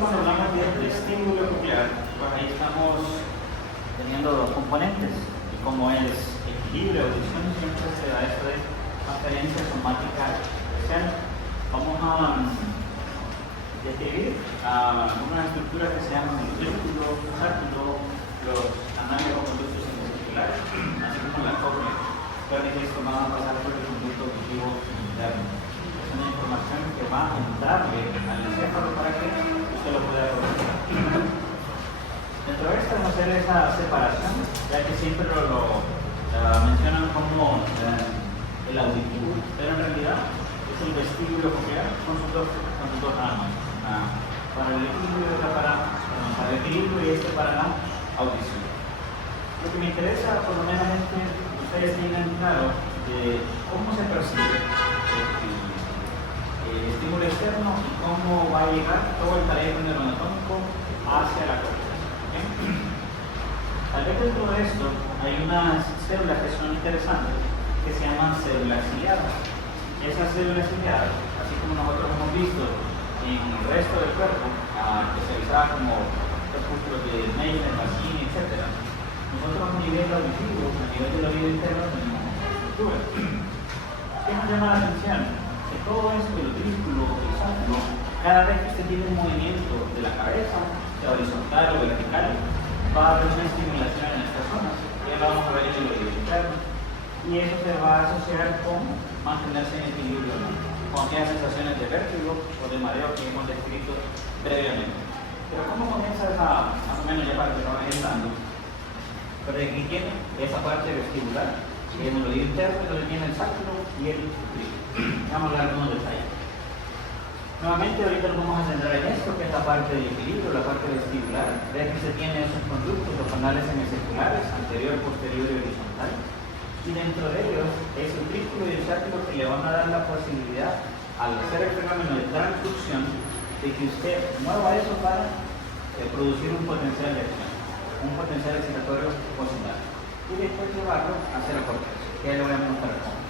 cuando hablamos de estímulo coclear, pues ahí estamos teniendo dos componentes. Y como es equilibrio, audición, siempre se da esto de aferencia somática especial. Vamos a describir unas estructuras que se llaman el círculo, el sátiro, los canales o conductos semicirculares, así como la cóclea. Pero en esto vamos a pasar por el conducto auditivo interno. Es una información que va a entrarle al encéfalo para que usted lo pueda aprovechar. Dentro de esto vamos a hacer esa separación, ya que siempre lo mencionan como el auditivo, pero en realidad es el vestíbulo coclear con sus dos ramas. Para el equilibrio para el equilibrio y para la audición. Lo que me interesa, por lo menos, es que ustedes tengan claro de cómo se percibe el estímulo externo y cómo va a llegar todo el trayecto neuroanatómico hacia la córteza. Tal vez dentro de esto hay unas células que son interesantes que se llaman células ciliadas. Esas células ciliadas, así como nosotros hemos visto en el resto del cuerpo, especializadas como músculos de Meyler, Pacini, etc. Nosotros a nivel auditivo, a nivel del oído interno, tenemos estructura. ¿Qué nos llama la atención? Que todo esto, el círculo, el sátiro, cada vez que usted tiene un movimiento de la cabeza, sea horizontal o vertical, va a haber una estimulación en estas zonas. Ya lo vamos a ver en el oído interno. Y eso se va a asociar con mantenerse en equilibrio, ¿no? Con aquellas sensaciones de vértigo o de mareo que hemos descrito previamente. Pero ¿cómo comienza esa, más o menos ya para que no vayan dando? Pero aquí tiene esa parte vestibular, que en el oído interno, donde tiene el sátiro y el círculo. Vamos a hablar de unos detalles. Nuevamente ahorita nos vamos a centrar en esto, que es la parte del equilibrio, la parte vestibular. Ve que se tiene esos conductos o canales semicirculares, anterior, posterior y horizontal. Y dentro de ellos es el círculo y el sátiro que le van a dar la posibilidad, al hacer el fenómeno de transducción, de que usted mueva eso para producir un potencial de acción, un potencial excitatorio posicional. Y después llevarlo hacia la corteza, que ya le voy a mostrar cómo.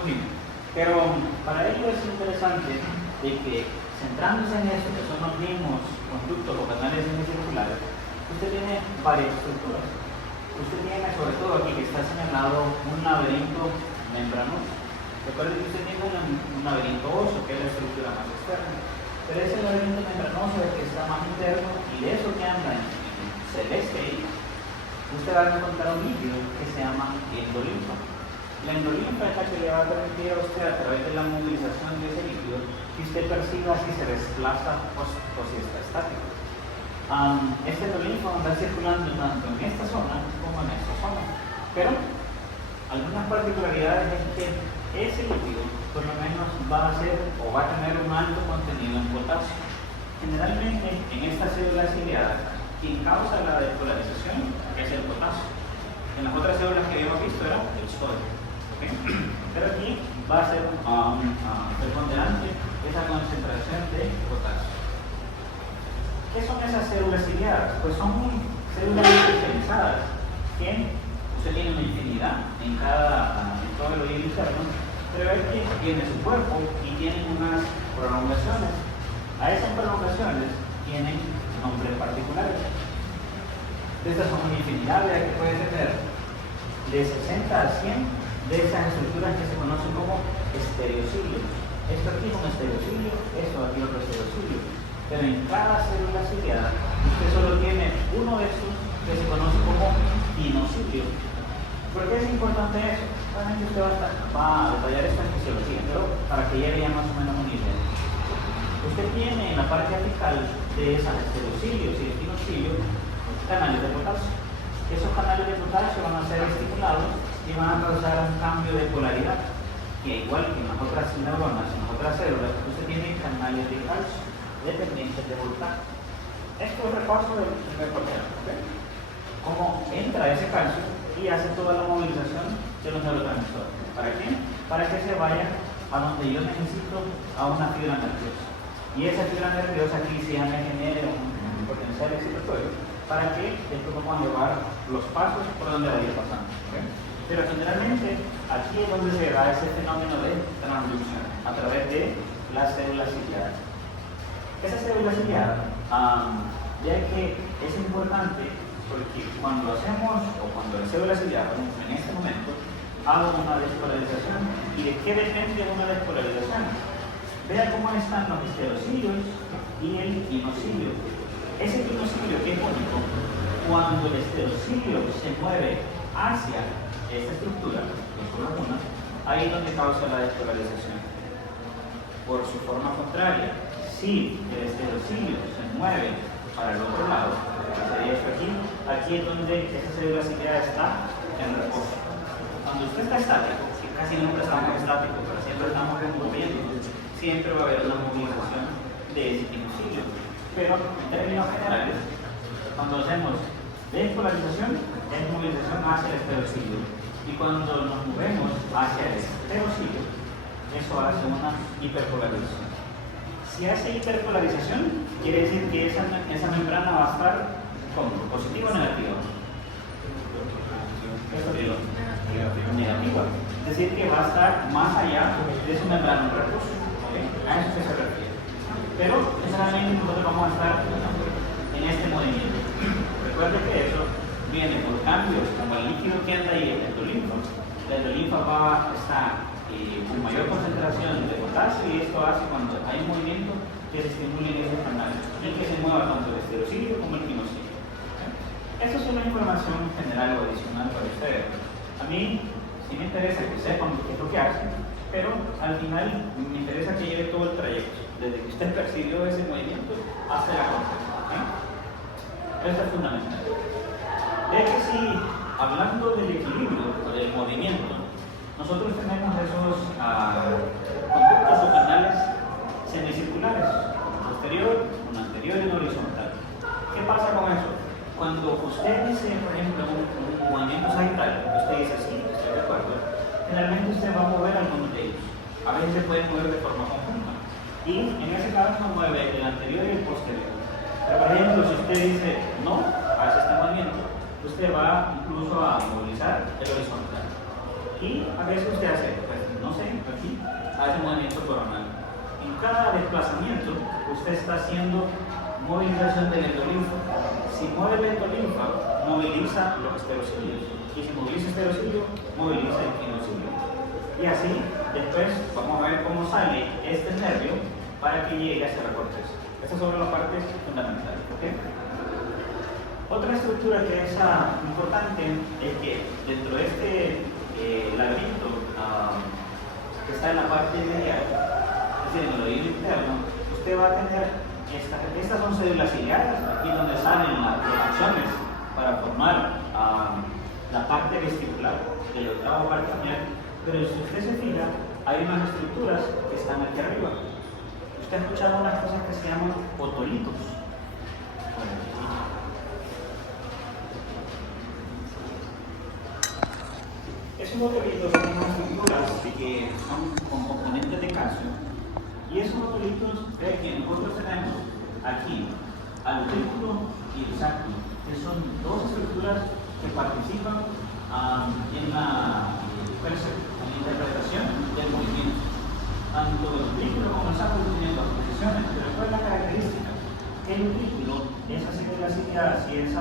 Muy bien, pero para ello es interesante de que, centrándose en eso, que son los mismos conductos o canales semicirculares, usted tiene varias estructuras. Usted tiene, sobre todo aquí que está señalado, un laberinto membranoso. Recuerden que usted tiene un laberinto óseo, que es la estructura más externa. Pero ese laberinto membranoso es el que está más interno, y de eso que anda en celeste ahí, usted va a encontrar un líquido que se llama endolinfa. La endolinfa es la que le va a permitir a usted, a través de la movilización de ese líquido, que usted perciba si se desplaza o si está estático. Este endolinfa va a andar circulando tanto en esta zona como en esta zona. Pero algunas particularidades es que ese líquido por lo menos va a ser o va a tener un alto contenido en potasio. Generalmente en estas células ciliadas, quien causa la despolarización es el potasio. En las otras células que habíamos visto era el sodio. ¿Okay? Pero aquí va a ser preponderante esa concentración de potasio. ¿Qué son esas células ciliadas? Pues son células especializadas que usted tiene una infinidad en todo el oído interno, pero es que tiene su cuerpo y tienen unas prolongaciones. A esas prolongaciones tienen nombres particulares. Estas son una infinidad, ya que puede tener de 60 a 100 de esas estructuras que se conocen como estereocilios. Esto aquí es un estereocilio, esto aquí otro estereocilio. Pero en cada célula ciliada, usted solo tiene uno de estos que se conoce como pinocilio. ¿Por qué es importante eso? Realmente usted va a detallar esto en fisiología, pero para que llegue ya más o menos una idea. Usted tiene en la parte apical de esas estereocilios y el pinocilio canales de potasio. Esos canales de potasio van a ser estimulados y van a causar un cambio de polaridad, que igual que en las otras neuronas, en las otras células, usted tiene canales de calcio dependientes de voltaje. Esto es el repaso del primer corteo. ¿Okay? Cómo entra ese calcio y hace toda la movilización de los neurotransmisores. ¿Para qué? Para que se vayan a donde yo necesito a una fibra nerviosa. Y esa fibra nerviosa aquí se llama genere un potencial excitatorio para que después vamos a llevar los pasos por donde va a ir pasando. ¿Okay? Pero generalmente aquí es donde se da ese fenómeno de transducción a través de las células ciliadas. Esa célula ciliada, ya que es importante porque cuando hacemos, o cuando la célula ciliada, en este momento, hago una despolarización. ¿Y de qué depende una despolarización? Vea cómo están los estereocilios y el quinocilio. Ese quinocilio que es único, cuando el estereocilio se mueve hacia esta estructura, que es solo una, ahí es donde causa la despolarización. Por su forma contraria, si el estereocilio se mueve para el otro lado, que sería esto aquí es donde esa célula ciliada está en reposo. Cuando usted está estático, que casi nunca estamos estáticos, pero siempre estamos moviendo, siempre va a haber una movilización de ese quinocilio. Pero en términos generales, cuando hacemos despolarización, es movilización hacia el estereocilio. Y cuando nos movemos hacia el estereocilio, eso hace una hiperpolarización. Si hace hiperpolarización, quiere decir que esa membrana va a estar ¿cómo? ¿Positiva o negativa? Negativa. Es decir, que va a estar más allá de su membrana en reposo. ¿Okay? A eso se refiere. Pero necesariamente nosotros vamos a estar en este movimiento. Recuerde que eso viene por cambios como el líquido que anda ahí, el endolinfa. La endolinfa va a estar con mayor concentración de potasio y esto hace cuando hay un movimiento que se estimule en ese canal y que se mueva tanto el estereocilio como el quinocilio. Esta es una información general o adicional para ustedes. A mí sí me interesa que sepan qué es lo que hacen, pero al final me interesa que lleve todo el trayecto, desde que usted percibió ese movimiento hasta la concentración. Esto es fundamental. De que si, hablando del equilibrio o del movimiento, nosotros tenemos esos conductos o canales semicirculares, uno posterior, uno anterior y uno horizontal. ¿Qué pasa con eso? Cuando usted dice, por ejemplo, un movimiento sagital, usted dice sí, estoy de acuerdo, generalmente usted va a mover algunos de ellos. A veces se pueden mover de forma conjunta. Y en ese caso no mueve el anterior y el posterior. Pero por ejemplo, si usted dice no, hace este movimiento, usted va incluso a movilizar el horizontal. Y a veces usted hace, pues, no sé, aquí, hace movimiento coronal. En cada desplazamiento, usted está haciendo movilización del endolinfa. Si mueve el endolinfa, moviliza los estereocilios. Y si moviliza el estereocilio, moviliza el quinocilio. Y así, después vamos a ver cómo sale este nervio para que llegue hacia la corteza. Estas son las partes fundamentales. ¿Okay? Otra estructura que es importante es que dentro de este laberinto que está en la parte medial, es decir, en el oído interno, usted va a tener estas son células ciliadas, aquí donde salen las conexiones para formar la parte vestibular del octavo carcañal. Pero si usted se fija, hay unas estructuras que están aquí arriba. Usted ha escuchado unas cosas que se llaman otolitos. Esos otolitos son unas estructuras que son con componentes de calcio. Y esos otolitos que nosotros tenemos aquí, al ventrículo y el sacro, que son dos estructuras que participan en la interpretación del movimiento. Tanto el ventrículo como el sacro tienen dos posiciones, pero ¿cuál es la característica? El ventrículo, esas células ciliadas y eso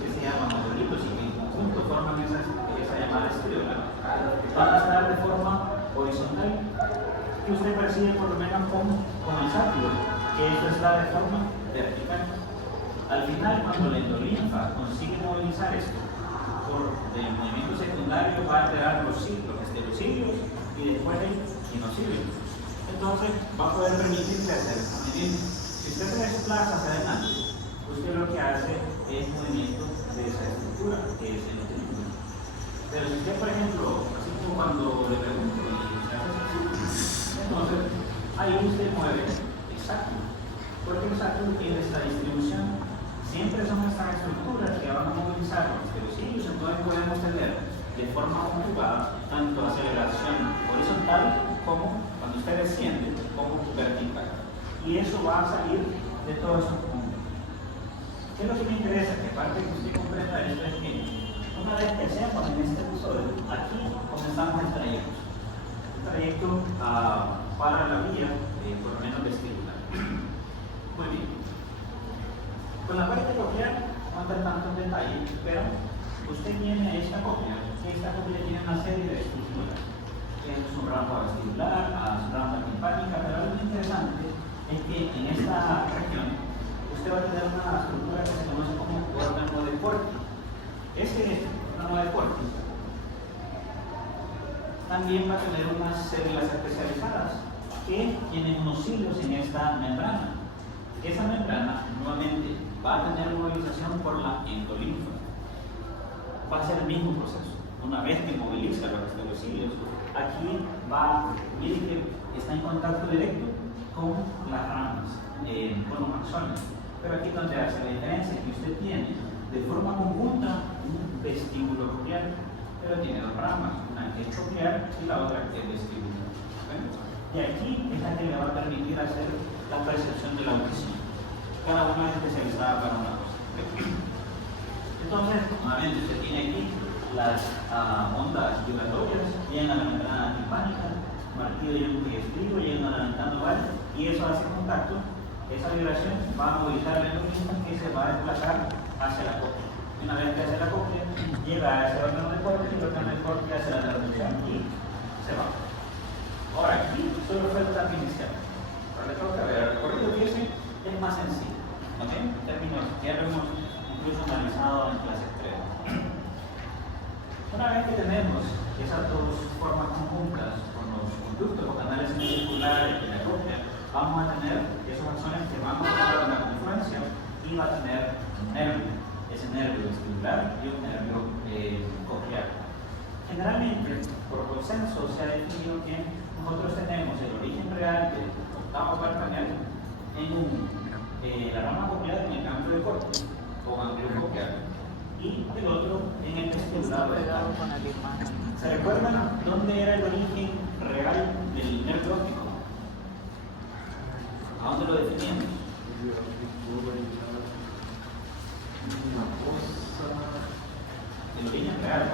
que se llaman otolitos y que en conjunto forman esa llamada estriola, van a estar de forma horizontal, que usted percibe por lo menos como el sacro, que esto está de forma vertical. Al final, cuando la endolinfa consigue movilizar esto por el movimiento secundario, va a alterar los estereocilios y después el quinocilio. Entonces, va a poder permitirle hacer movimiento. Si usted se desplaza hacia adelante, usted lo que hace es movimiento de esa estructura, que es el ventrículo. Pero si usted, por ejemplo, así como cuando le pregunto, entonces, ahí usted mueve el sacro, porque el sacro tiene esta distribución. Siempre son estas estructuras que van a movilizar los estereocilios, entonces podemos tener de forma conjugada tanto aceleración horizontal como cuando usted desciende como vertical. Y eso va a salir de todos esos puntos. ¿Qué es lo que me interesa? Que aparte que usted comprenda esto es que una vez que seamos en este episodio, aquí comenzamos el trayecto. El trayecto para la vía, por lo menos vestibular. Pero usted tiene esta cóclea. Esta cóclea tiene una serie de estructuras. Es un rampa vestibular, su rampa timpánica, pero algo interesante es que en esta región usted va a tener una estructura que se conoce como órgano de Corti. Ese órgano de Corti también va a tener unas células especializadas que tienen unos hilos en esta membrana. Esa membrana nuevamente va a tener movilización por la endolinfa. Va a ser el mismo proceso. Una vez que moviliza los hilos, aquí va, mire que está en contacto directo con las ramas, con los axones. Pero aquí donde hace la diferencia que usted tiene de forma conjunta un vestíbulo coclear, pero tiene dos ramas, una que es coclear y la otra que es vestibular. Y aquí es la que le va a permitir hacer la percepción de la audición. Cada una es especializada para una cosa. Entonces, nuevamente, usted tiene aquí las ondas vibratorias, llegan a la membrana timpánica, martillo y estribo, llegan a la ventana oval, y eso hace contacto. Esa vibración va a movilizar el organismo que se va a desplazar hacia la cóclea. Una vez que hace la cóclea, llega a ese órgano de Corti y el órgano de Corti hace la traducción y se va. Ahora, aquí solo falta iniciar. Ahora le toca ver el recorrido que ese es más sencillo. ¿Ok? En términos que ya lo hemos incluso analizado en clase 3. Una vez que tenemos esas dos formas conjuntas con los conductos o canales semicirculares de la cóclea, vamos a tener esos axones que van a pasar una confluencia y va a tener un nervio, ese nervio vestibular y un nervio coclear. Generalmente, por consenso, se ha definido que nosotros tenemos el origen real del octavo carpanel en la rama coclear en el ganglio de Corti o ganglio coclear y el otro en el vestibular. ¿Se recuerdan dónde era el origen real del nervio óptico? ¿A dónde lo definíamos? El origen real.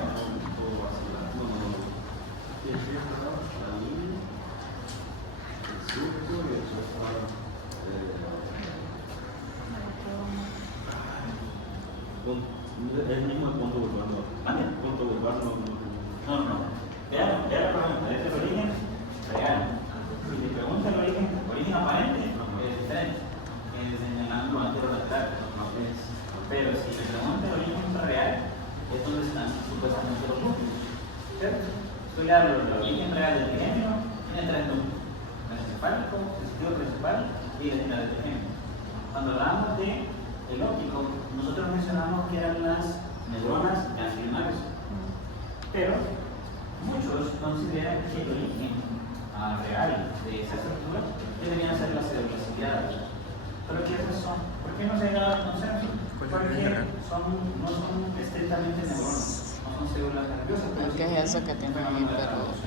El mismo punto vulvar, no. ¿Vale? Punto vulvar, no. No. Vea la pregunta, es el origen real. Si te pregunta el origen aparente, es diferente. Es en el ángulo anterolateral, no es. Pero si te pregunta el origen real, es donde están supuestamente los núcleos. ¿Cierto? Estoy hablando del origen real del trigemio, tiene tres núcleos: mesencefálico, el sentido principal y el del trigemio. Cuando hablamos de el óptico, nosotros mencionamos que eran las neuronas ganglionares, pero muchos consideran que el origen real de esa estructura deberían ser las células ciliadas. ¿Pero qué esas son? ¿Por qué no se ha llegado al consenso? Porque no son estrictamente neuronas, no son células nerviosas. ¿Qué es eso que tiene ahí? Pero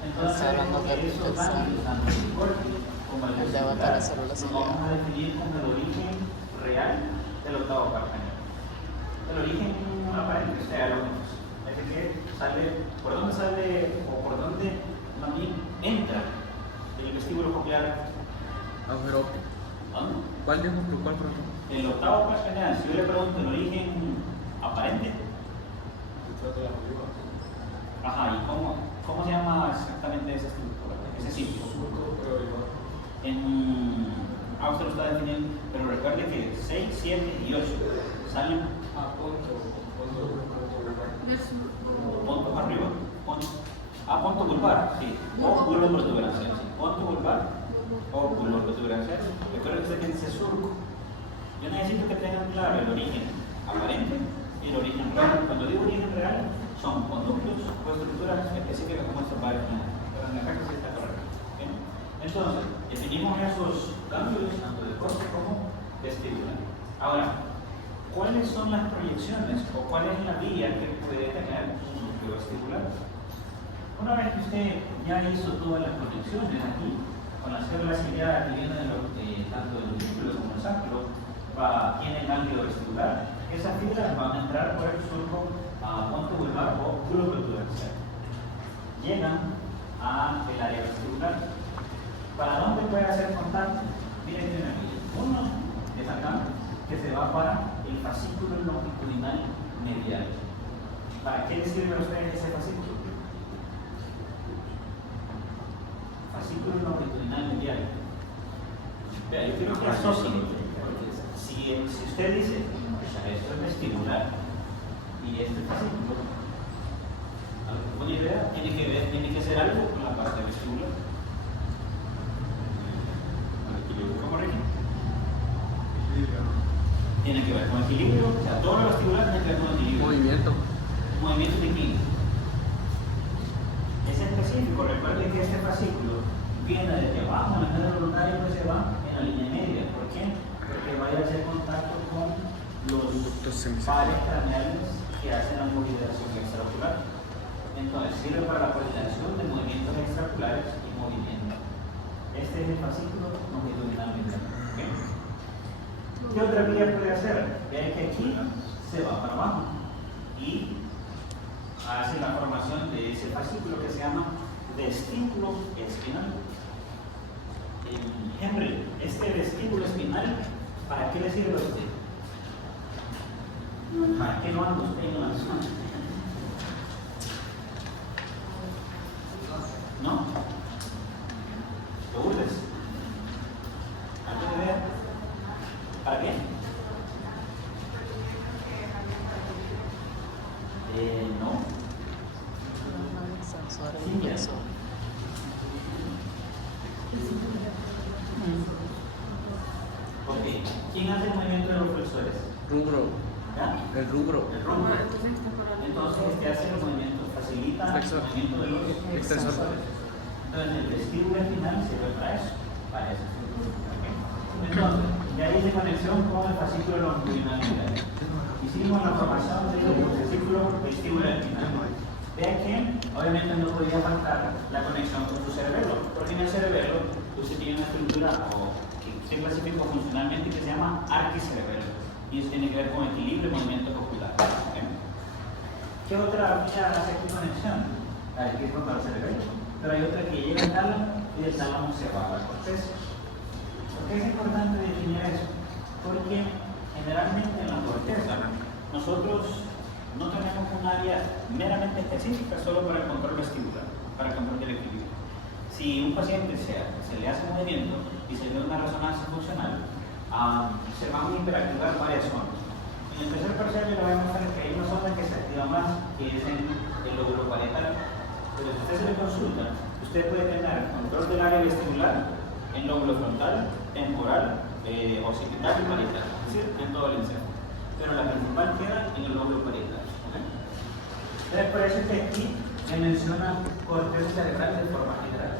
entonces, está hablando de esos ganglios, tanto el Corti como el el debate de la célula vamos ciliada. a definir como el origen real del octavo carpanel. El origen aparente sea lo menos. Es decir, ¿por dónde sale o por dónde también entra el vestíbulo coclear? Agujero óptico. ¿Dónde? ¿Cuál dijo? ¿Cuál pregunta? El octavo carpanel, si yo le pregunto el origen aparente, ajá, ¿y cómo se llama exactamente esa estructura? Ese sitio. Usted lo está definiendo, pero recuerde que 6, 7 y 8 salen puntos arriba. Punto vulvar, sí. Óculo protuberancial, sí. Punto vulvar, óculo protuberancial. Recuerde que usted tiene ese surco. Yo necesito que tengan claro el origen aparente y el origen real. Cuando digo origen real, son conductos o estructuras específicas como esta página. Pero en acá sí está correcto. ¿Bien? Entonces, definimos esos ganglios tanto de Corti como vestibular. Ahora, ¿cuáles son las proyecciones o cuál es la vía que puede tener un núcleo vestibular? Una vez que usted ya hizo todas las conexiones aquí, con las células ciliadas que vienen tanto del núcleo como el sacro, tiene el ganglio vestibular, esas fibras van a entrar por el surco punto vulvar o óculo protuberancial. Llegan al área vestibular. ¿Para dónde puede hacer contacto? Miren, tiene aquí uno es acá, que se va para el fascículo longitudinal medial. ¿Para qué les sirve a ustedes ese fascículo? Fascículo longitudinal medial. Vea, yo quiero que asocien, porque si usted dice, pues, esto es vestibular y este fascículo, ¿alguna idea? Tiene que hacer algo con la parte vestibular. ¿Cómo, Ricky? Tiene que ver con equilibrio, o sea, todo lo vestibular tiene que ver con equilibrio. Movimiento. Movimiento de equilibrio. Es específico, recuerde que este fascículo viene desde abajo, en la médula voluntaria, y pues se va en la línea media. ¿Por qué? Porque va a hacer contacto con los pares craneales que hacen la movilización extraocular. Entonces, sirve para la coordinación de movimientos extraoculares y movimiento. Este es el fascículo longitudinal medial. ¿Okay? ¿Qué otra vía puede hacer? Vean que aquí se va para abajo y hace la formación de ese fascículo que se llama vestíbulo espinal. Henry, este vestíbulo espinal, ¿para qué le sirve a usted? ¿Para qué no anda usted en una zona? ¿No? ¿Lo uses? ¿Alguna idea? ¿Para qué? No. Sensores Sí, y ya. eso. Ok. ¿Quién hace el movimiento de los flexores? Rubro. ¿Ya? El rubro. El rumbo. Entonces, este hace los movimientos, facilita Flexor. el movimiento de los Extensor. flexores. Entonces, el vestíbulo espinal sirve para eso, para eso. ¿Ok? Entonces, ya hice conexión con el fascículo longitudinal medial. Hicimos la formación del fascículo vestíbulo espinal. Vean que, obviamente, no podía faltar la conexión con su cerebelo, porque en el cerebelo usted tiene una estructura que se clasifica funcionalmente que se llama arquicerebelo. Y eso tiene que ver con equilibrio y movimiento ocular. ¿Okay? ¿Qué otra vía hace aquí conexión? La que es con el cerebelo. Pero hay otra que llega al tálamo y el tálamo se va a la corteza. ¿Por qué es importante definir eso? Porque generalmente en la corteza nosotros no tenemos un área meramente específica solo para el control vestibular, para el control del equilibrio. Si un paciente se le hace movimiento y se le da una resonancia funcional, se van a hiperactivar varias zonas. En el tercer parcial le voy a mostrar que hay una zona que se activa más, que es en el lóbulo parietal. Pero si usted se le consulta, usted puede tener control del área vestibular en lóbulo frontal, temporal, occipital y parietal, es decir, en todo el encéfalo. Pero la principal queda en el lóbulo parietal. ¿Okay? Entonces, por eso es que aquí se menciona corteza cerebral de forma general.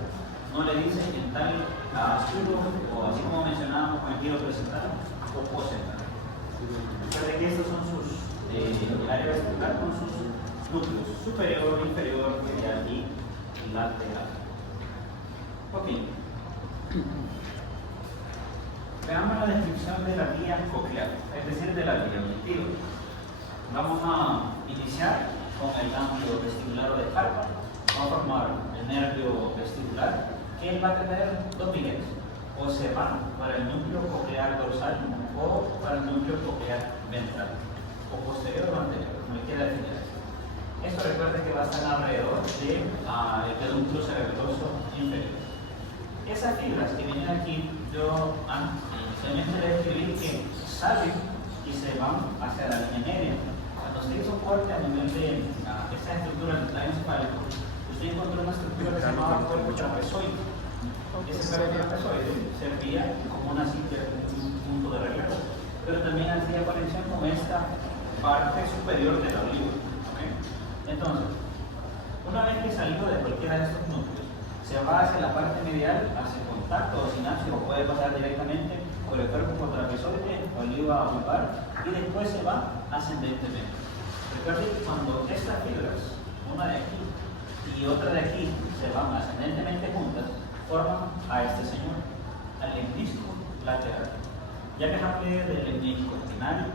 No le dice en tal estudio, o así como mencionábamos con el giro presental o postcental. Recuerden que estos son sus, el área vestibular con sus núcleos superior, inferior, medial y lateral. Ok. Veamos la descripción de la vía coclear, es decir, de la vía auditiva. Vamos a iniciar con el ganglio vestibular o de carpa. Vamos a formar el nervio vestibular, que él va a tener dos vías. O se va para el núcleo coclear dorsal o para el núcleo coclear ventral, o posterior o anterior, como le quiera definir eso. Esto recuerde que va a estar alrededor del pedúnculo cerebroso inferior. Esas fibras que vienen aquí, yo inicialmente le escribí que salen y se van hacia la línea media. Cuando se hizo corte a nivel de esta estructura del tallo encefálico, usted encontró una estructura que se llamaba cuerpo trapezoide. Ese cuerpo trapezoide servía como una simple un punto de regla, pero también hacía conexión con esta parte superior de la oliva. ¿Okay? Entonces, una vez que salió de cualquiera de estos núcleos, se va hacia la parte medial, hacia contacto o sinapsis, o puede pasar directamente por el cuerpo trapezoide, oliva vulvar, y después se va ascendentemente. Recuerden que cuando estas fibras, una de aquí y otra de aquí, se van ascendentemente juntas, forman a este señor, al lemnisco lateral. Ya que hablé del lemnisco espinal,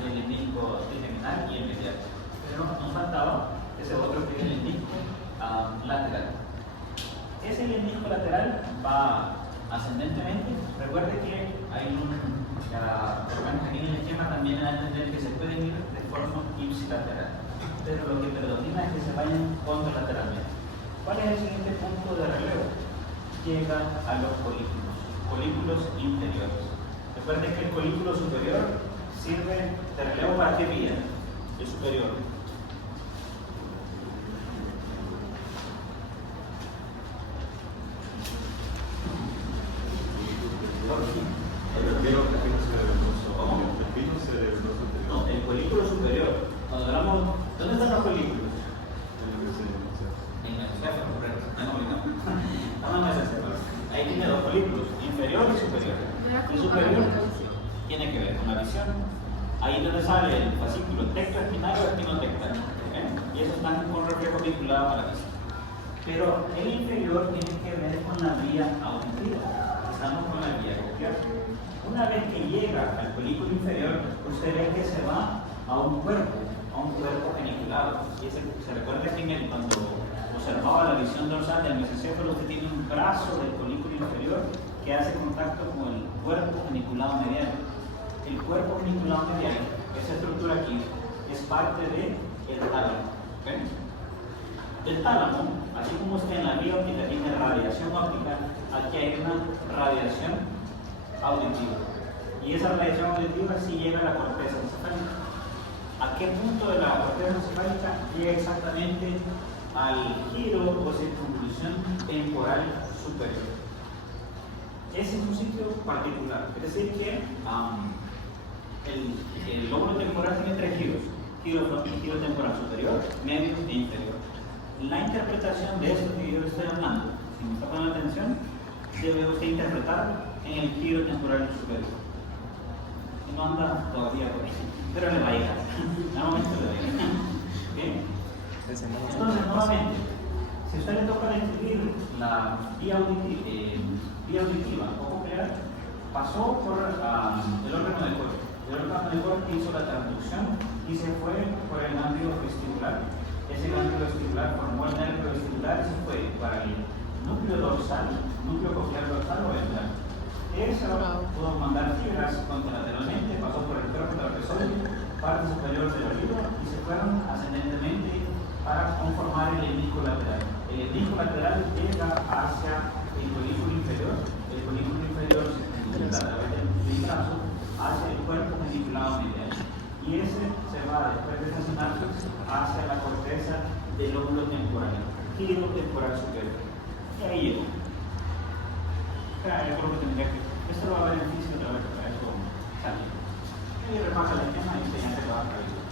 del lemnisco trigeminal y el medial. Pero nos faltaba ese otro que es el lemnisco lateral. Ese lemnisco lateral va ascendentemente. Recuerde que hay aquí en el esquema también a entender que se pueden ir de forma ipsilateral, pero lo que predomina es que se vayan contralateralmente. ¿Cuál es el siguiente punto de relevo? Llega a los colículos interiores. Recuerde que el colículo superior sirve de relevo para qué vía? El superior. No, el colículo superior. Cuando hablamos, ¿dónde están los colículos? En el céfalo, correcto. No, mesocéfalo. Ahí tiene dos colículos, inferior y superior. El superior tiene que ver con la visión. Ahí es donde sale el fascículo tectoespinal o espinotectal. Y esos están con reflejo vinculado a la visión. Pero el inferior tiene que ver con la vía auditiva. Estamos con la vía coclear. Una vez que llega al colículo inferior, usted ve que se va a un cuerpo geniculado. Y se recuerda que cuando observaba la visión dorsal del mesocéfalo, usted tiene un brazo del colículo inferior que hace contacto con el cuerpo geniculado mediano. El cuerpo geniculado mediano, esa estructura aquí, es parte del tálamo. ¿Okay? Del tálamo, así como usted en la vía óptica tiene radiación óptica, aquí hay una radiación auditiva. Y esa radiación auditiva sí llega a la corteza encefálica. ¿A qué punto de la corteza encefálica llega exactamente al giro o circunvolución temporal superior? Ese es un sitio particular. Es decir, que el lóbulo temporal tiene tres giros: giro temporal superior, medio e inferior. La interpretación de eso que yo estoy hablando, si me está poniendo atención, debe usted interpretarlo en el giro temporal superior. Y no anda todavía por ahí, pero le va a llegar. Al momento le va a llegar. ¿Bien? Entonces, nuevamente, si a usted le toca describir la vía auditiva o coclear, pasó por el órgano del cuerpo. El órgano del cuerpo hizo la transducción y se fue por el ganglio vestibular. Ese ganglio vestibular formó el nervio vestibular y se fue para el núcleo dorsal, núcleo coclear dorsal o ventral. Eso pudo mandar fibras contralateralmente, pasó por el tronco trapezoide, parte superior del oído y se fueron ascendentemente para conformar el hemisco lateral. El hemisco lateral llega hacia el colículo inferior. El colículo inferior se comunica a través del brazo hacia el cuerpo geniculado medial. Y ese se va después de esa sinapsis hacia la corteza del lóbulo temporal, giro temporal superior. Y ahí llegó. Yo creo que tendría que. Esto lo va a ver en física otra vez, para eso sale. Y repasa el esquema y usted ya se lo va a revisar.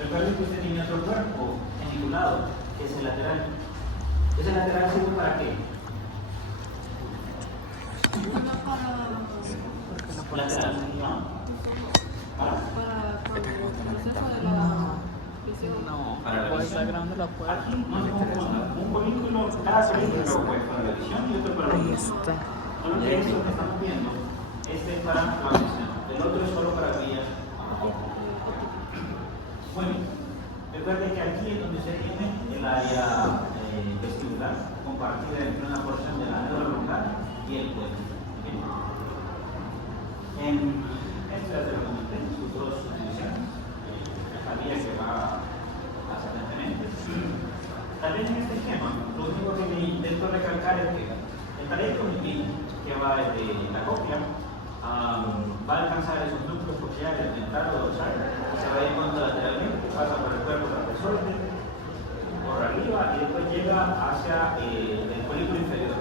Recuerden que usted tiene otro cuerpo geniculado, que es el lateral. ¿Ese lateral sirve para qué? Lateral, ¿no? ¿Para? No, Para la puede visión. estar grande la puerta. Aquí no se confunda. Un colículo, cada colículo pues para la visión y otro para la Ahí visión. está. Solo que eso que estamos viendo, este es para la visión, el otro es solo para vías. Muy bien. Recuerde que aquí es donde se tiene el área vestibular compartida entre una porción de la médula bronquial y el cuello. Esta es sus dos divisiones. La vía que va ascendentemente. También en este esquema, lo único que me intento recalcar es que el taller cognitivo que va desde la cóclea va a alcanzar esos núcleos cocleares dentral o dorsal, se va a ir contralateralmente, pasa por el cuerpo trapezoide, por arriba y después llega hacia el colículo inferior.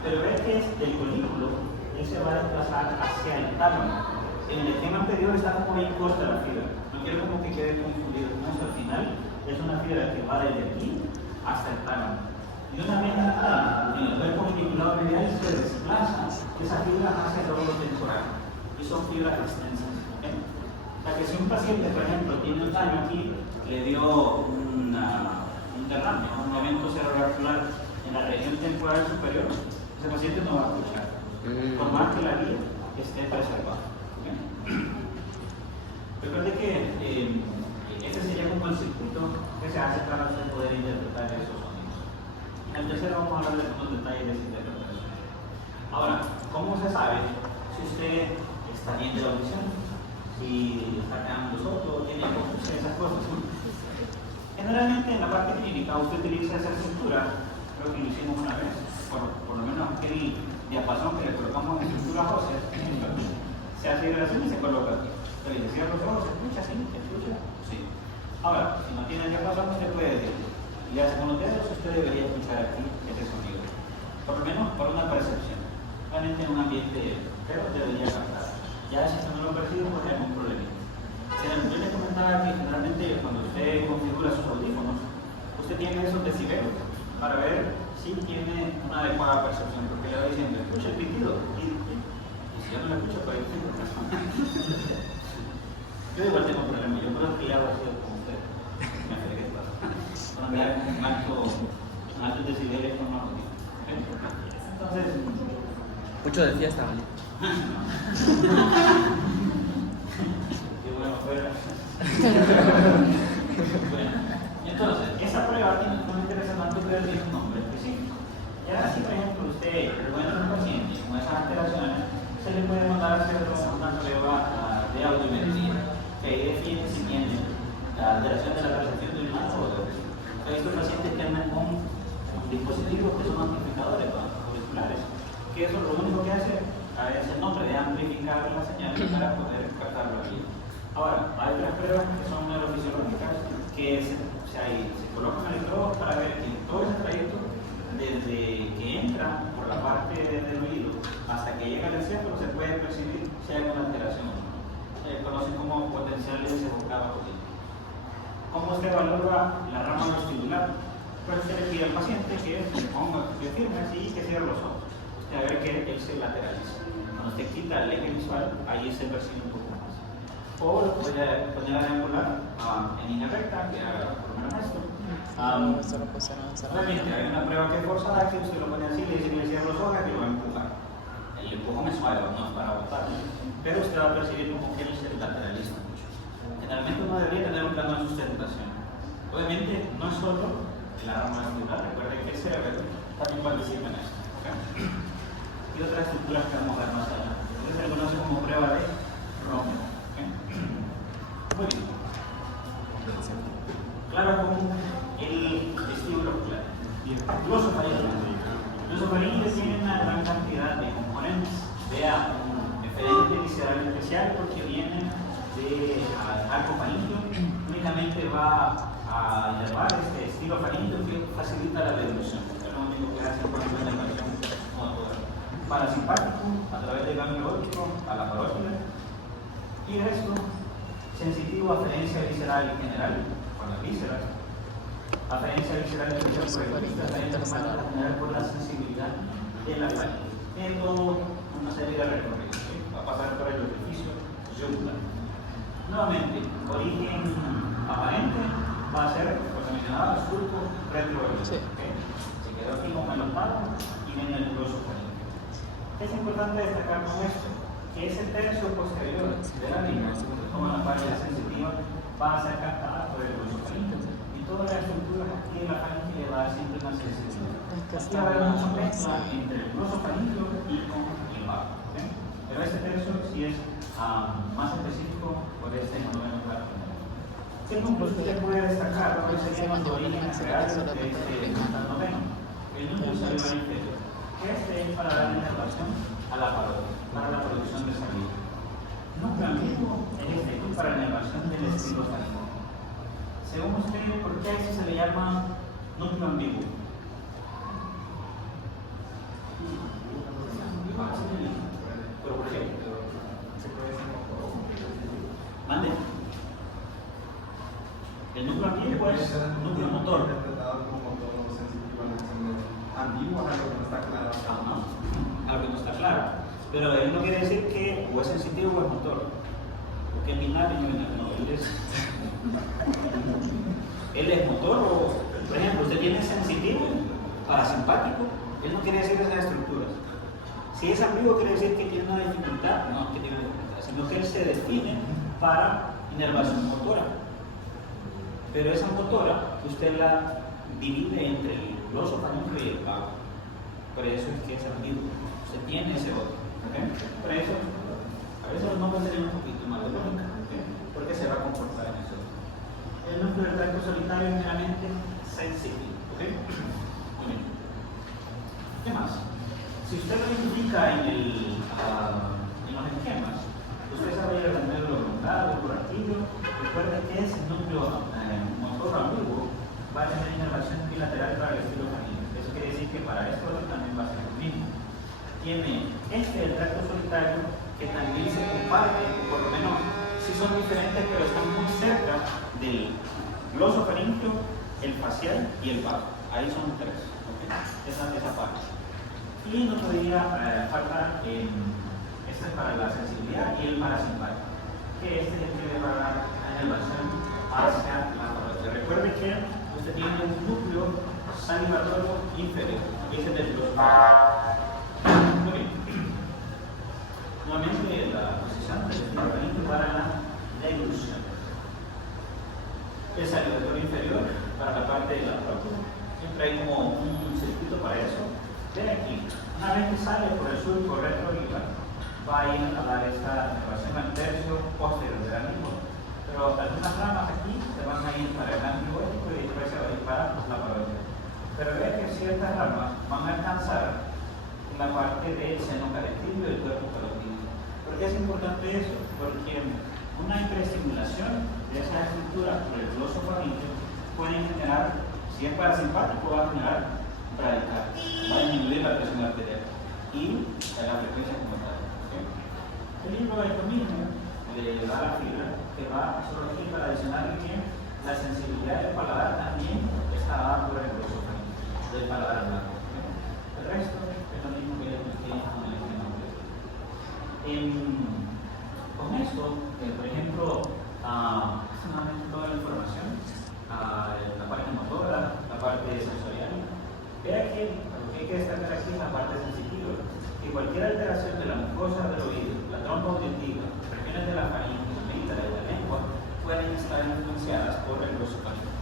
Pero ve que es del colículo, él se va a desplazar hacia el tálamo. En el esquema anterior está como ahí corta la fibra. No quiero como que quede confundido. Como al final es una fibra que va desde aquí hasta el tálamo. Y una vez en el cuerpo geniculado medial se desplaza esa fibra hacia el lóbulo temporal. Y son fibras extensas. O sea que si un paciente, por ejemplo, tiene un daño aquí, le dio un derrame, un evento cerebrovascular en la región temporal superior, ese paciente no va a escuchar. Por más que la vía esté preservada. Recuerde que este sería como el circuito que se hace para usted poder interpretar esos sonidos. En el tercero vamos a hablar de algunos detalles de esa interpretación. sabe si usted está bien de la audición, si está quedando sordo, tiene esas cosas. Generalmente en la parte clínica usted utiliza esa estructura, creo que lo hicimos una vez, por lo menos aquel diapasón que le colocamos en estructuras óseas, se hace vibración y se coloca aquí. Se le cierra los ojos, se escucha, ¿sí? ¿Se escucha? Sí. Ahora, si no tiene diapasón, usted puede decir, y hace con los dedos, usted debería escuchar aquí ese sonido. Por lo menos por una percepción. Realmente en un ambiente, pero debería captar. Ya si usted no lo percibe, pues hay algún problema. Yo les comentaba que generalmente cuando usted configura sus audífonos, usted tiene esos decibeles para ver si tiene una adecuada percepción, porque le va diciendo, escucha el pitido, y si yo no lo escucho, pues hay un problema. Yo igual tengo problemas, yo creo que ya hago así como usted. Me hace que pasa. Para mirar un alto decibeles con los audífonos. Entonces, Mucho de fiesta, ¿vale? qué bueno fuera. Bueno, entonces, esa prueba tiene no me interesa tanto que tiene un nombre específico. Ya si, por ejemplo, usted encuentra un paciente con esas alteraciones, se le puede mandar a hacer una prueba de audiometría, que ahí define si tiene la alteración de la percepción de un lado o de otro. Hay estos pacientes que andan con dispositivos que son amplificadores auriculares, que eso lo único que hace es el nombre de amplificar la señal para poder captarlo aquí. Ahora, hay otras pruebas que son neurofisiológicas que se colocan electrodos para ver que todo ese trayecto, desde que entra por la parte del oído hasta que llega al encéfalo, se puede percibir si hay alguna alteración o no. Se conocen como potenciales evocados. ¿Cómo se evalúa la rama vestibular? Pues se le pide al paciente que se ponga que firme así y que cierre los ojos. Usted va a ver que él se lateraliza. Cuando usted quita el eje visual, ahí se percibe un poco más. O lo puede poner a deambular en línea recta, que haga por lo menos esto. Obviamente hay una prueba que es forzada, que usted lo pone así, le dice que le cierre los ojos y lo va a empujar. El empujón es suave, no es para botar. Pero usted va a percibir como que él se lateraliza mucho. Generalmente uno debería tener un plano de sustentación. Obviamente no es solo la rama vestibular, recuerden que el cerebro también participa en esto. ¿Okay? Y otras estructuras que vamos a ver más allá. Entonces se le conoce como prueba de Romer. ¿Okay? Muy bien. Claro, como el vestíbulo ocular. Los ofaringes tienen una gran cantidad de componentes. Vea, un referente visceral especial porque viene de arco faríngeo, únicamente va a inervar este estilo faríngeo que facilita la devolución. Es lo único que hace cuando hay una inervación motora. Parasimpático, a través del ganglio óptico, a la parótida. Y resto, sensitivo a aferencia visceral en general, con las vísceras. Aferencia visceral en general por la sensibilidad de la faringe. Tiene toda una serie de recorridos. ¿Sí? Va a pasar por el orificio yugular. Nuevamente, origen aparente va a ser, pues mencionaba, surco retrooideo. Sí. ¿Okay? Se quedó aquí como enlopado y viene el gloso faríngeo. Es importante destacar con esto que ese tercio posterior de la línea, como la parte sensitiva, va a ser captada por el gloso faríngeo. Y toda la estructura aquí de la faringe le va a dar siempre una sensibilidad. Aquí va a haber mucha mezcla entre el gloso faríngeo y con el bajo. ¿Okay? Pero ese tercio sí es más específico por este noveno lugar. ¿Qué conclusión se puede destacar? ¿Cuál sería el origen real de este noveno? El núcleo cerebral inferior. Este es para dar inervación a la parótida, para la producción de saliva. Núcleo ambiguo es este, para la inervación del estilo faríngeo. Según usted, ¿por qué a eso se le llama núcleo ambiguo? ¿Pero por qué? ¿Mande? El núcleo ambiguo es núcleo motor. Ambiguo es algo que no está claro. Algo que no está claro. Pero él no quiere decir que o es sensitivo o es motor. Porque es binario y no binario. No, él es motor o, por ejemplo, usted tiene sensitivo, parasimpático, él no quiere decir esas estructuras. Si es ambiguo quiere decir que tiene una dificultad, no que tiene una dificultad, sino que él se define para inervación motora. Pero esa motora usted la divide entre el gloso faríngeo y el vago. Por eso es que es ambiguo. Usted tiene ese otro. ¿Okay? Por eso, a veces los nombres tienen un poquito más de lógica, ¿okay? Porque se va a comportar en eso. El núcleo del tracto solitario es meramente sensible. ¿Okay? Muy bien. ¿Qué más? Si usted lo identifica en los esquemas, usted sabe el nervio rondado, el curativo. Recuerda que ese núcleo motor ambiguo va a tener inervación bilateral para el estilo canino. Eso quiere decir que para esto también va a ser lo mismo. Tiene el tracto solitario que también se comparte, por lo menos si son diferentes, pero están muy cerca del glosofaríngeo, el facial y el bajo. Ahí son tres. ¿Okay? Esa parte. Y no podría faltar este es para la sensibilidad y el parasimpático, que este es el que le va a dar inervación hacia la parodia. Recuerde que usted tiene un núcleo salivatorio inferior, que es el del glosofaríngeo. Muy bien. Nuevamente la posición del glosofaríngeo para la deglución. El salivatorio inferior para la parte de la próstata. Siempre hay como un circuito para eso. De aquí, una vez que sale por el surco retroauricular, va a ir a dar esta inervación al tercio posterior del ángulo. Pero algunas ramas aquí se van a ir para el ángulo óptico y después se va a ir para la parodia. Pero ve que ciertas ramas van a alcanzar la parte del seno carotídeo y del cuerpo carotídeo. ¿Por qué es importante eso? Porque una hiperestimulación de esa estructura por el glosofaríngeo puede generar, si es parasimpático, va a generar radical, va a disminuir la presión arterial y la frecuencia como tal. ¿Okay? El libro de esto mismo le da la fibra que va a surgir para adicionar que la sensibilidad del paladar también está dada por el glosofaríngeo del paladar blanco. ¿Okay? El resto es lo mismo que les expliqué con el esquema. Con esto, por ejemplo, nuevamente toda la información, la parte motora, la parte sensorial. Vea que lo que hay que destacar aquí es la parte sensitiva, que cualquier alteración de la mucosa del oído, la trompa auditiva, regiones de la faringe, la amígdala y la lengua pueden estar influenciadas por el glosofaríngeo.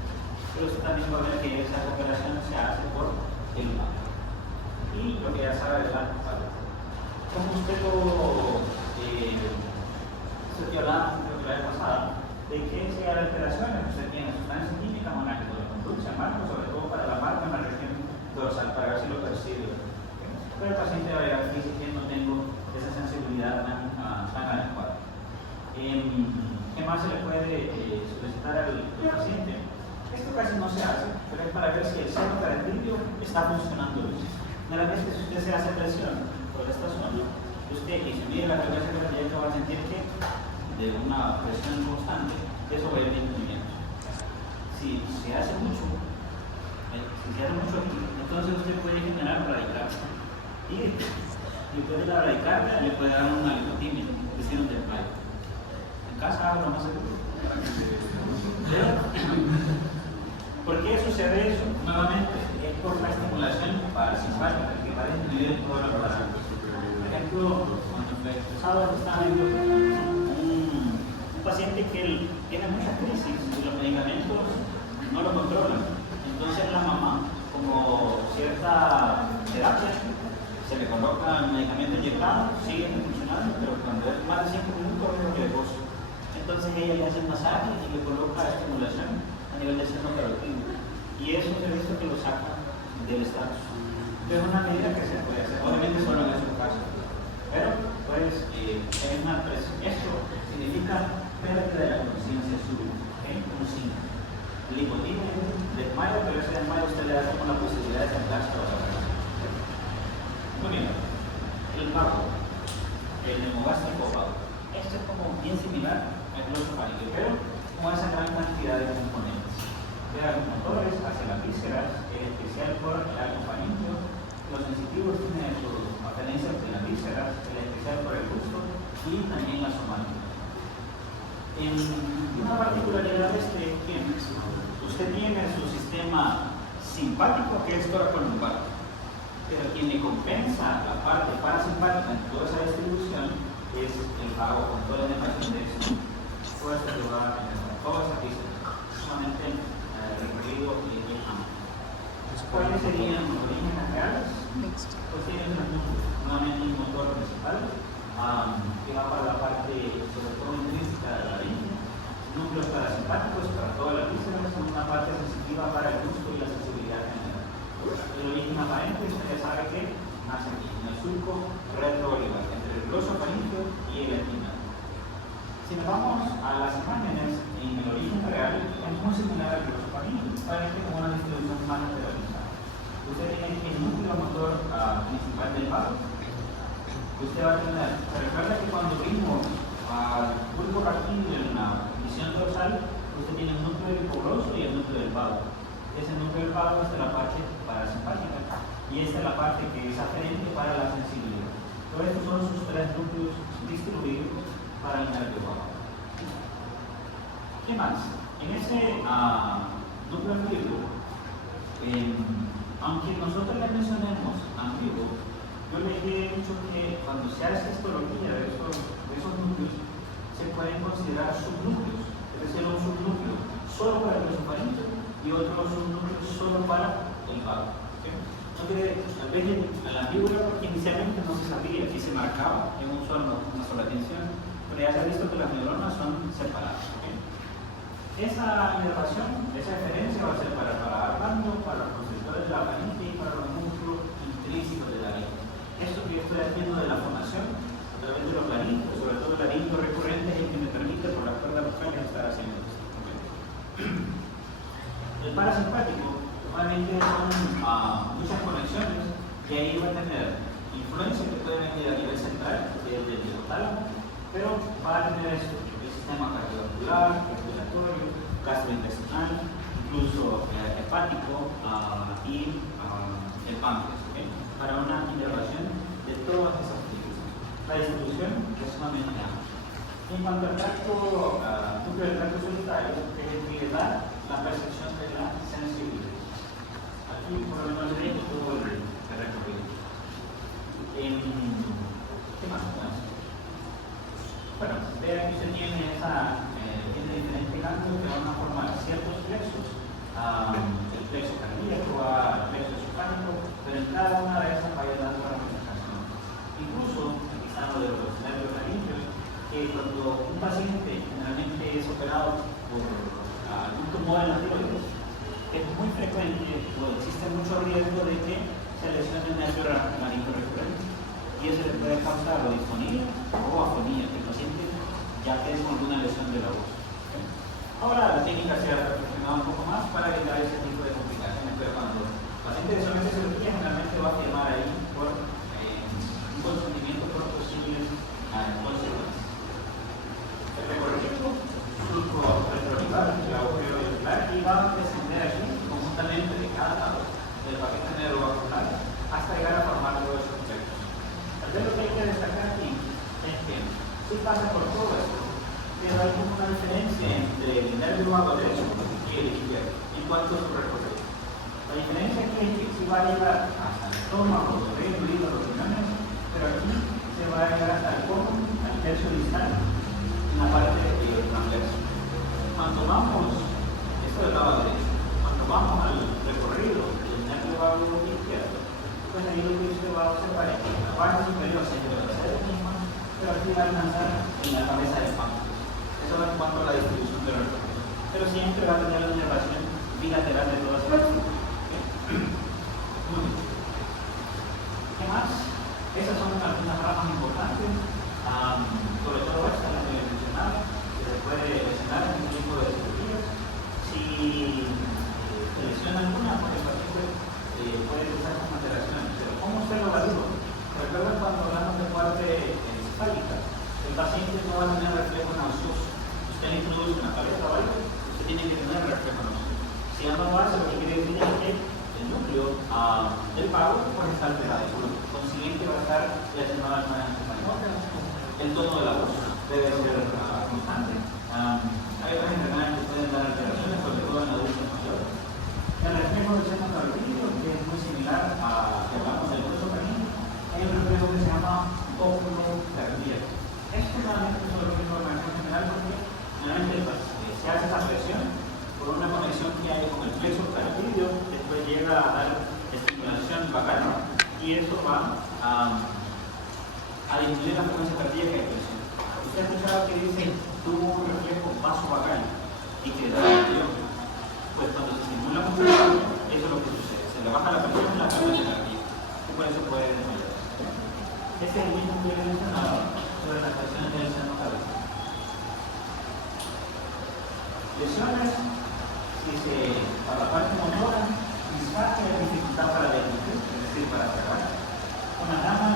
Pero usted también va a ver que esa operación se hace por el bajo. Y lo que ya sabe de la parte. Como usted lo estoy hablando la vez pasada, de que si hay alteraciones, usted tiene sustancias químicas o una conducta, marco, sobre todo para la marca en la región dorsal, para ver si lo percibe. Pero el paciente va a llegar aquí si no tengo esa sensibilidad tan adecuada. ¿Qué más se le puede solicitar al paciente? Esto casi no se hace, pero es para ver si el seno carotídeo está funcionando bien. Una vez que si usted se hace presión por esta zona, usted y si mide la frecuencia cardíaca va a sentir que de una presión constante, eso va a ir disminuyendo. Si se hace mucho, aquí, entonces usted puede generar radicardia. Y después de la radicardia le puede dar una lipotimia, que es un templario. En casa hago lo más seguro. ¿Por qué sucede eso? Nuevamente, es por la estimulación parasimpática que va a disminuir todos los parámetros. Por ejemplo, cuando el sábado estaba viendo un paciente que tiene mucha crisis y los medicamentos no lo controlan. Entonces la mamá, como cierta terapia, se le coloca el medicamento inyectado, sigue funcionando, pero cuando es más de 5 minutos es riesgoso. Entonces ella le hace un masaje y le coloca estimulación a nivel del seno carotídeo. Y eso se ha visto que lo saca del estatus. Es una medida que se puede hacer, obviamente solo en esos casos. Pero, pues, es una presión. Esto significa pérdida de la conciencia súbita, un síntoma. Lipotimia, desmayo, pero ese desmayo usted le da como la posibilidad de sentarse a la. Muy bien. El vago, el neumogástrico vago. Esto es como bien similar al glosofaríngeo, pero con esa gran cantidad de componentes. De los motores hacia las vísceras, en especial por el algofaríngeo. Los sensitivos tienen su apariencia de las vísceras, en especial por el gusto y también la somática. Una particularidad es que usted tiene su sistema simpático, que es toracolumbar, pero quien le compensa la parte parasimpática en toda esa distribución es el vago con toda la inervación de eso. Todo esto que va a tener todas esas vísceras, solamente recorrido y el campo. ¿Cuáles serían los orígenes reales? Pues tienen nuevamente un motor principal pago, usted va a tener, recuerda que cuando vimos al bulbo raquídeo en la visión dorsal, usted tiene un núcleo hipogloso y el núcleo del pago. Ese núcleo del pago es de la parte parasimpática y esta es la parte que es aferente para la sensibilidad. Todos estos son sus tres núcleos distribuidos para el nervio vago. ¿Qué más? En ese núcleo ambiguo, aunque nosotros le mencionemos ambiguo, yo le he dicho que cuando se hace histología de esos núcleos, se pueden considerar subnúcleos, es decir, un subnúcleo solo para el mesofaringe y otro subnúcleo solo para el vago. ¿Okay? Tal vez el ambiguo inicialmente no se sabía, aquí se marcaba en una sola tensión, pero ya se ha visto que las neuronas son separadas. ¿Okay? Esa inervación, esa referencia va a ser para hablando, para los receptores de la faringe y para los músculos intrínsecos de la laringe. Esto que yo estoy haciendo de la fonación a través de los laringios, sobre todo el laringo recurrente, es el que me permite por la cuerda vocal estar haciendo esto. ¿Okay? El parasimpático normalmente son muchas conexiones que ahí va a tener influencia que puede venir a nivel central, que es del hipotálamo, pero va a tener el sistema cardiovascular, respiratorio, gastrointestinal, incluso hepático y el páncreas, ¿okay? Para una inervación de todas esas actividades. La distribución es sumamente amplia. En cuanto al tracto, núcleo del tracto solitario, es el que le da la percepción de la sensibilidad. Aquí por lo menos le dejo todo el recorrido. ¿Qué más? Bueno, vean que usted tiene diferentes ganglios que van a formar ciertos plexos. El plexo cardíaco, el plexo esofágico, pero en cada una de esas va a ir dando ramificación. Incluso, aquí están lo de los nervios laringeos, que cuando un paciente generalmente es operado por algún tumor en la tiroides, es muy frecuente o existe mucho riesgo de que se lesione el nervio laringeo recurrente. Y eso le puede causar o disfonía o afonía, que el paciente ya quede con alguna lesión de la voz. ¿Okay? Ahora la técnica se ha perfeccionado un poco más para evitar ese tipo de complicaciones, pero cuando el paciente de somete cirugía generalmente va a firmar ahí por un consentimiento por posibles consecuencias. El recorrido surco retroorbital, el agujero auricular, y va a descender aquí conjuntamente de cada lado del paquete neurovascular hasta llegar a formar todos esos efectos. Tal vez lo que hay que destacar aquí es que si pasa por todo esto, pero hay como una diferencia entre el nervio vago derecho y el izquierdo en cuanto a su recorrido. La diferencia aquí es que si va a llegar hasta el estómago, el reino, los riñones, pero aquí se va a llegar hasta el colon, al tercio distal, en la parte del transverso. Cuando vamos, esto del lado derecho, cuando vamos al recorrido del nervio vago izquierdo, pues ahí lo que usted va a observar es que la parte superior se debe hacer la misma, pero aquí va a alcanzar en la cabeza del páncreas. Eso en cuanto a la distribución de los recorridos. Pero siempre va a tener la inervación bilateral de todas las partes. Muy bien. ¿Qué más? Esas son algunas ramas importantes. Sobre todo esta, la que les mencionaba, que se puede lesionar en este tipo de cirugías. Si se lesiona alguna, pues el paciente puede empezar con alteraciones. Pero ¿cómo se lo evalúa? Recuerden cuando hablamos de parte encefálica, el paciente no va a tener reflejo nauseoso. Usted le introduce una paleta o algo, usted tiene que tener reflejo nauseoso. Si ya no lo hace, lo que quiere decir es que el núcleo del vago pues está alterado. Consiguiente va a estar lesionado al canal encefálico. El tono de la voz debe ser constante. Hay otras enfermedades que pueden dar alteraciones, sobre todo en adultos mayores. El reflejo del seno cavernícola, que es muy similar a que hablamos del hueso canino, hay un reflejo que se llama óculo cardíaco. Esto realmente es una información general porque generalmente se hace esa presión por una conexión que hay con el plexo carotídeo, después llega a dar estimulación vagal y eso va a disminuir la frecuencia cardíaca y presión. Usted ha escuchado que dice tuvo un reflejo vasovagal y que da presión. Pues cuando se estimula mucho el vaso, eso es lo que sucede. Se le baja la presión y la frecuencia cardíaca. Y por eso puede desmayar. Ese es el mismo que he mencionado sobre las lesiones del seno cavernoso. Lesiones, para la parte motora, disfagia y dificultad para la ejecución, es decir, para trabajar. Una gama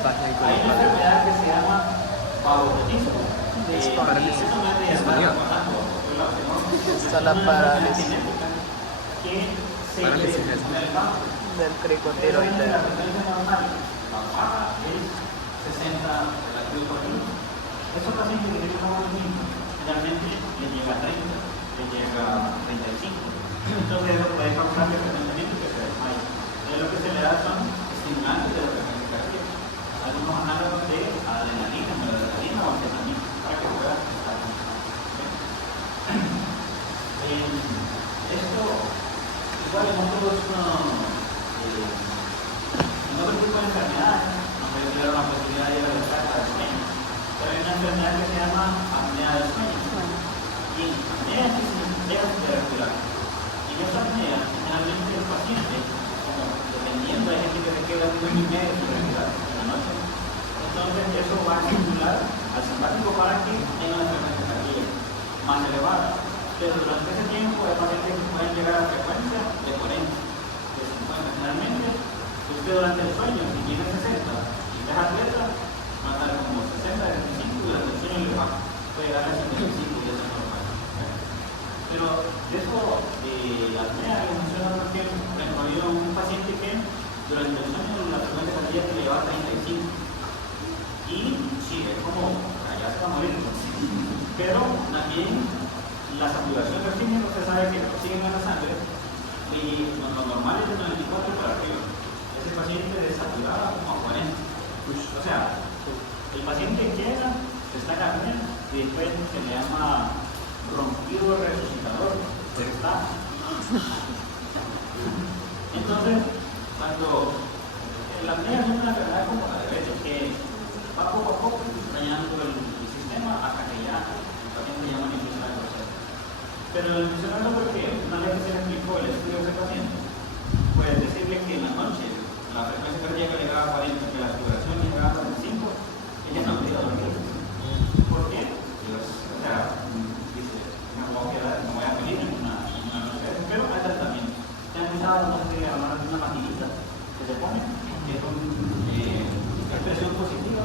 disfagia y Hay una enfermedad que se llama parotiditismo. Parálisis. Disfonía. Está la parálisis Parálisis es. del cricotiroideo. Esos pacientes que tienen hemoglobina generalmente les llega a 30, les llega a 35. Entonces eso puede causar repentamiento y que se desmaye. Entonces lo que se le da son estimulantes de la frecuencia cardíaca. Algunos análogos de adrenalina, noradrenalina o anfetamina para que pueda estar en esto, igual en otros tipos de enfermedades, nos puede dar una posibilidad de llevar a la sueño. Pero hay una enfermedad que se llama apnea del sueño. Y apnea es regular. Y esa apnea, generalmente el paciente, como dependiendo, hay gente que se queda un año y medio sin respirar en la noche. Entonces eso va a estimular al simpático para que tenga una frecuencia cardíaca más elevada. Pero durante ese tiempo hay pacientes que pueden llegar a frecuencia de 40, de 50. Generalmente, usted durante el sueño, si tiene 60 y es atleta, va a estar como 60, 65 y durante el sueño le baja. Puede llegar a 55 y eso es normal. Pero de eso, la apnea, que funciona porque me había un paciente que durante el sueño la frecuencia cardíaca le llevaba 35. Y sí, es como, ya se va a morir. Pero también la saturación de oxígeno, usted sabe que el oxígeno en la sangre, y lo normal es de 94 para arriba. Ese paciente desaturaba como a 40. O sea, el paciente queda, está en apnea, y después se le llama ronquido resucitador. Entonces, cuando la apnea es una enfermedad como la de Beto, que va poco a poco dañando el sistema hasta que ya el paciente ya manifiesta el proceso. Pero mencionarlo porque una vez que se le explicó el estudio de ese paciente, pues decirle que en la noche la frecuencia cardíaca llegaba a 40, que la saturación llegaba a 45, ella no podía dormir. ¿Por qué? Pues, o sea, dice, me voy a quedar, me voy a pedir en una noche, pero hay tratamiento. Se han usado, no sé, una maquinita que se pone, que es una presión positiva,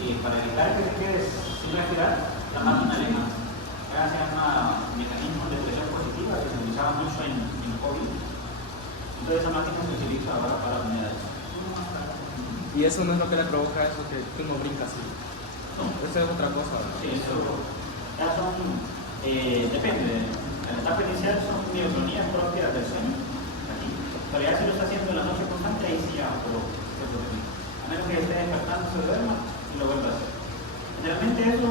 y para evitar que se quede sin respirar, la máquina le manda. Se llama mecanismos de presión positiva que se utilizaban mucho en COVID. Entonces esa máquina se utiliza ahora para unidades. Y eso no es lo que le provoca eso que uno brinca así. No. Eso es otra cosa. Sí, eso ya son, depende. En la etapa inicial son miotonías propias del sueño. Aquí. Pero ya si lo está haciendo en la noche constante, ahí sí ya se produce. A menos que esté despertando, se duerma y lo vuelva a hacer. Generalmente eso.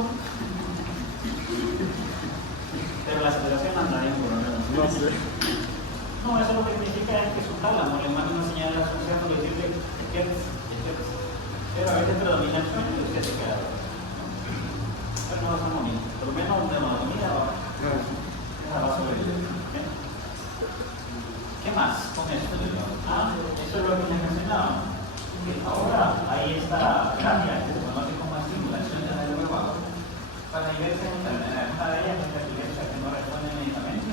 Pero la saturación anda bien por lo menos. No sé. No, eso lo que significa es que su tálamo le manda una señal a su cerebro y decirle despiertes. Pero a veces predomina el sueño y usted se queda. Pero no vas a morir. Por lo menos de la dormida va a sobrevivir. ¿Qué más con esto? Esto es lo que les mencionaba. Ahora hay esta terapia que se conoce como estimulación del nervio vago para diversas enfermedades. Una de ellas es la epilepsia que no responde inmediatamente.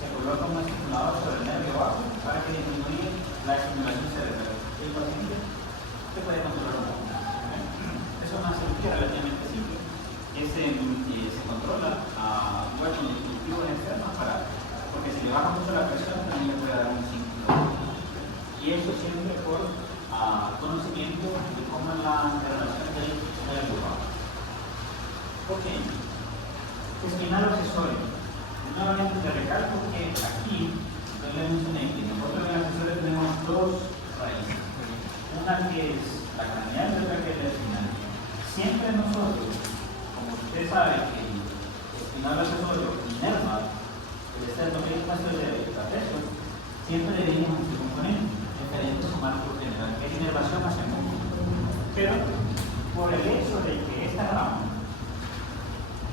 Se coloca un estimulador sobre el nervio vago para que disminuya la estimulación cerebral. El paciente se puede controlar un poco. Es una cirugía relativamente simple. Se controla a muerte definitivo en enferma porque si le baja mucho la presión también le puede dar un síntoma. Y eso siempre por conocimiento de cómo es la relación del nervio vago. Ok. Espinal accesorio. Nuevamente te recalco que aquí, yo le mencioné que nosotros en el accesorio tenemos dos raíces. Una que es la craneal y otra que es la espinal. Siempre nosotros, como usted sabe que el espinal accesorio inerva el esternocleidomastoideo del trapecio, siempre le dimos un componente diferente a su marco general, que es inervación hacia el mundo. Pero por el hecho de que esta rama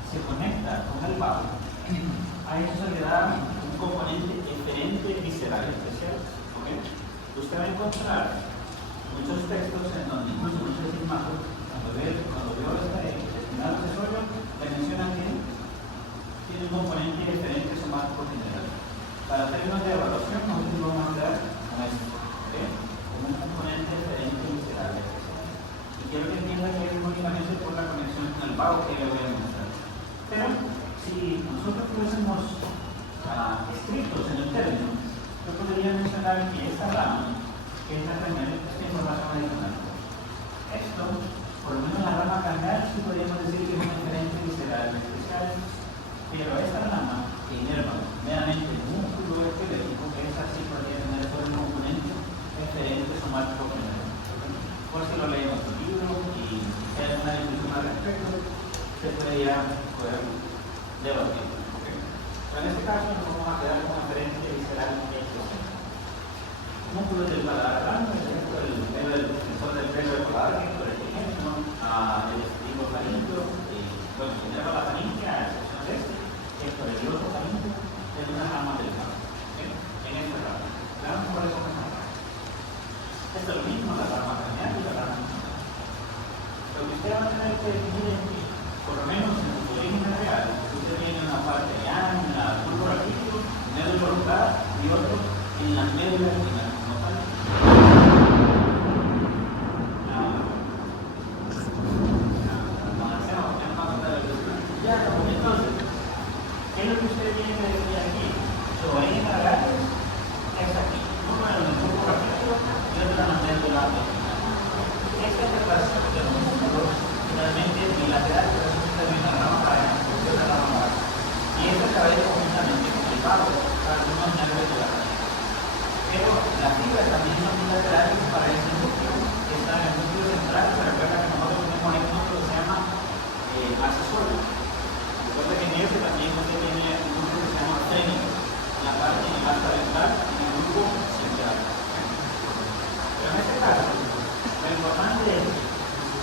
se conecta con el vago, a eso se le da un componente diferente visceral especial. ¿Okay? Usted va a encontrar muchos textos en donde incluso muchos sigmatos, cuando veo este espinal accesorio, le mencionan que tiene un componente diferente a su marco general. Para términos de evaluación, nosotros lo vamos a dar con esto, ¿okay? Como un componente diferente visceral especial. Y pago que le voy a mostrar. Pero si nosotros fuésemos estrictos en el término, yo podría mencionar que esta rama, que esta información adicional. Esto, por lo menos la rama carnal, sí podríamos decir que es una diferencia visceral especial, pero esta rama que inerva meramente el músculo esquelético, esa sí podría tener todo un componente diferente somático general. Por si lo leemos en el libro y si hay alguna discusión al respecto, se podría poder debatir. Pero en este caso nos vamos a quedar con una diferencia visceral especial. Músculos del paladar blando, el medio del sensor del pelo del paladar, por el ejemplo, el estribo faríngeo, bueno, se llama la faringe, a excepción de este, que es por el gloso faríngeo, es una rama del paladar. En esta rama. Veamos cuáles son las ramas. Esto es lo mismo, la rama craneal y la rama craneal. Lo que usted va a tener que definir es que, por lo menos en su origen real, usted tiene una parte llana, una bulbo raquídeo, médula ocular y otro en las médulas espinales. Entonces, ¿qué es lo que usted tiene que decir aquí? Su origen real es aquí. Uno en el bulbo raquídeo y otro en la médula espinal. Esta separación de los músculos finalmente es bilateral, pero eso se termina en la rama para la rama. Y esto se va a ir conjuntamente con el pago para algunos nervios de la raíz. Pero las fibras también son bilaterales para ese núcleo que está en el núcleo central. Se recuerda que nosotros tenemos un núcleo que se llama accesorio. Recuerda que en ese también usted tiene un núcleo que se llama técnico, la parte más ventral y el núcleo central. Pero en este caso, lo importante es que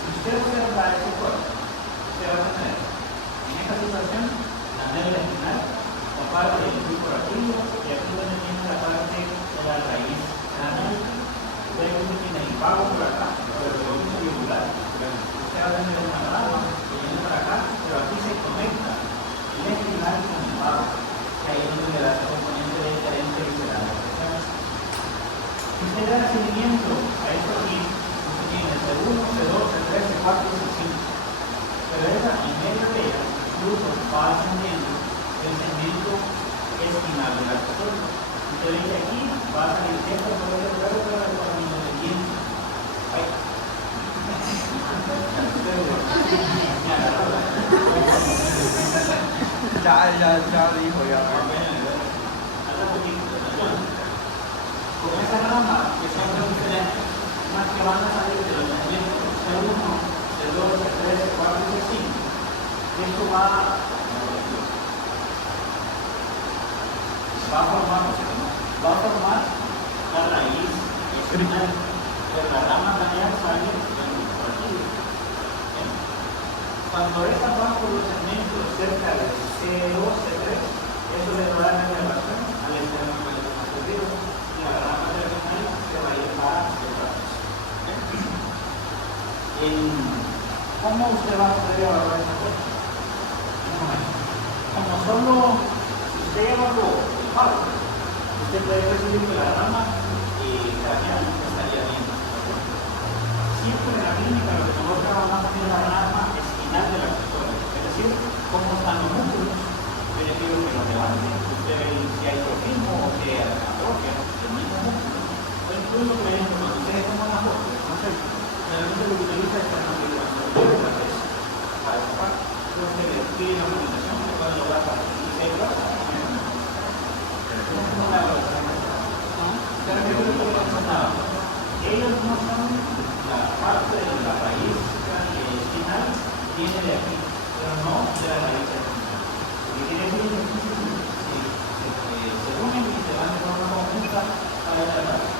si usted observa ese cuerpo, usted va a tener en esta situación la médula espinal, la parte del bulbo raquídeo y aquí donde tiene la parte de la raíz craneal. Usted tiene el pago por acá, pero el volumen yugular. Usted va a tener una rama que viene para acá, pero aquí se conecta el espinal con el pago, que ahí es donde le da ese componente de diferencia visceral. Si usted da seguimiento a esto aquí, usted tiene el C1, C2, C3, C4 y C5. Pero esa, en medio de ella, incluso va ascendiendo el segmento espinal del accesorio. Usted ve que aquí va a salir esto por el lugar de la camino de tiempo. Ya dijo, ya. Con esa rama, que son dos diferentes, más que van a salir de los segmentos C1, C2, C3, C4 y C5, esto va a formar la raíz espinal, pero la rama craneal sale del músculo raquídeo. Cuando esta va por los segmentos cerca de C2, C3, eso le va a dar la elevación al externo superior y la rama terminal se va a ir para el brazo. ¿Cómo usted va a poder evaluar esta cosa? Como solo usted evaluó el pago, usted puede percibir que la rama craneal estaría bien. Siempre en la clínica lo que nosotros trabajamos es la rama espinal del accesorio, es decir, cómo están los músculos. Yo le pido que los levante, usted ve si hay trofismo o si hay atrofia del mismo músculo. O incluso, por ejemplo, cuando ustedes toman la foto, entonces, generalmente lo que utiliza es la configuración de la cabeza para esa parte. Entonces, le pide la comunicación que pueden lograr para que se vea. Ellos no son la parte de la raíz espinal, viene de aquí, pero no de la raíz espinal. Lo que quiere decir es que se unen y se van de forma conjunta para la raíz.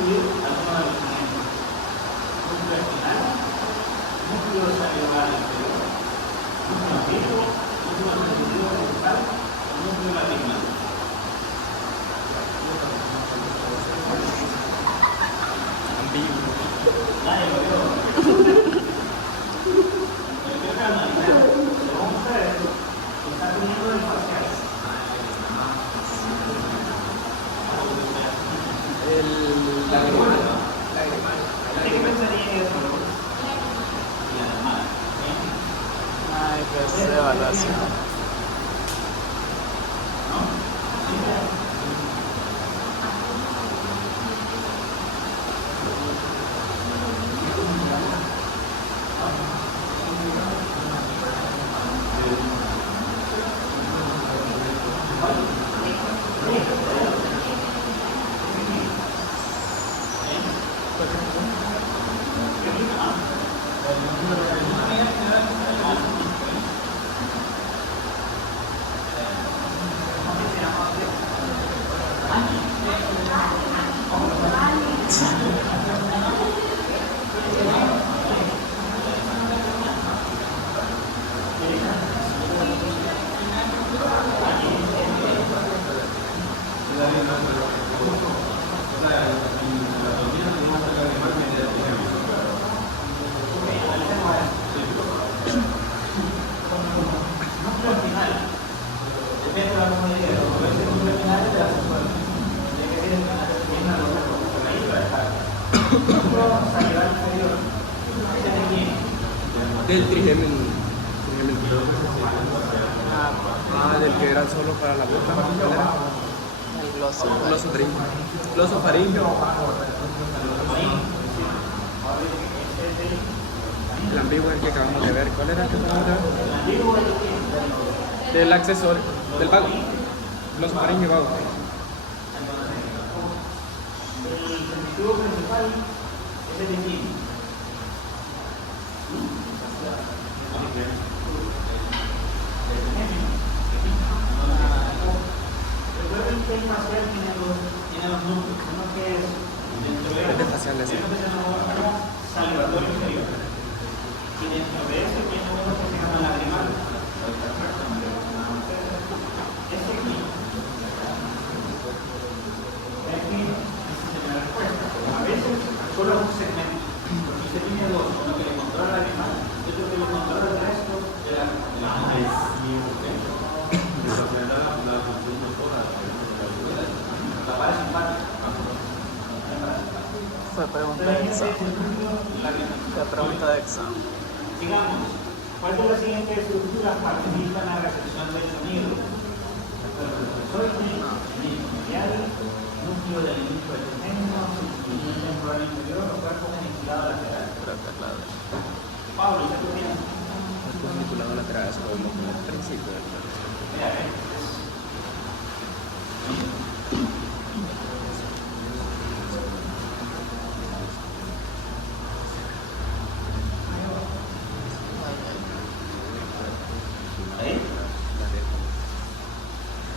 incluir algunos de los siguientes: núcleo espinal, núcleo salivar inferior, núcleo ambiguo, núcleo sensitivo principal, núcleo lagrimal. Nadie lo vio. Yo creo que analizar, según ustedes, está teniendo el facial. ¿Qué pensaría en eso? Ay, qué es evaluación. Del trigemen. Del que era solo para la boca. ¿Cuál era? El gloso. Glosofaringeo. El ambiguo es el que acabamos de ver. ¿Cuál era el que acabamos de ver? Del accesorio. Del vago. Glosofaringeo vago. El sensitivo principal es el indígena. Recuerden que el facial tiene dos núcleos. Uno que es dentro de El facial es salivatorio inferior. Y dentro de ese tiene uno que se llama lagrimal. Este aquí. Aquí es la respuesta. A veces solo es un segmento. Porque usted tiene dos, uno que le controla la lagrimal y otro que le controla el resto de la Fue pregunta de examen. Fue pregunta de examen. Digamos, ¿cuál de las siguientes estructuras participa en la recepción del sonido? Soy medial, núcleo del inicio del seno, núcleo temporal inferior o cuerpo geniculado lateral. Pablo, ¿qué opinas? El geniculado lateral es como el principio del cuerpo. Mira, ¿ahí?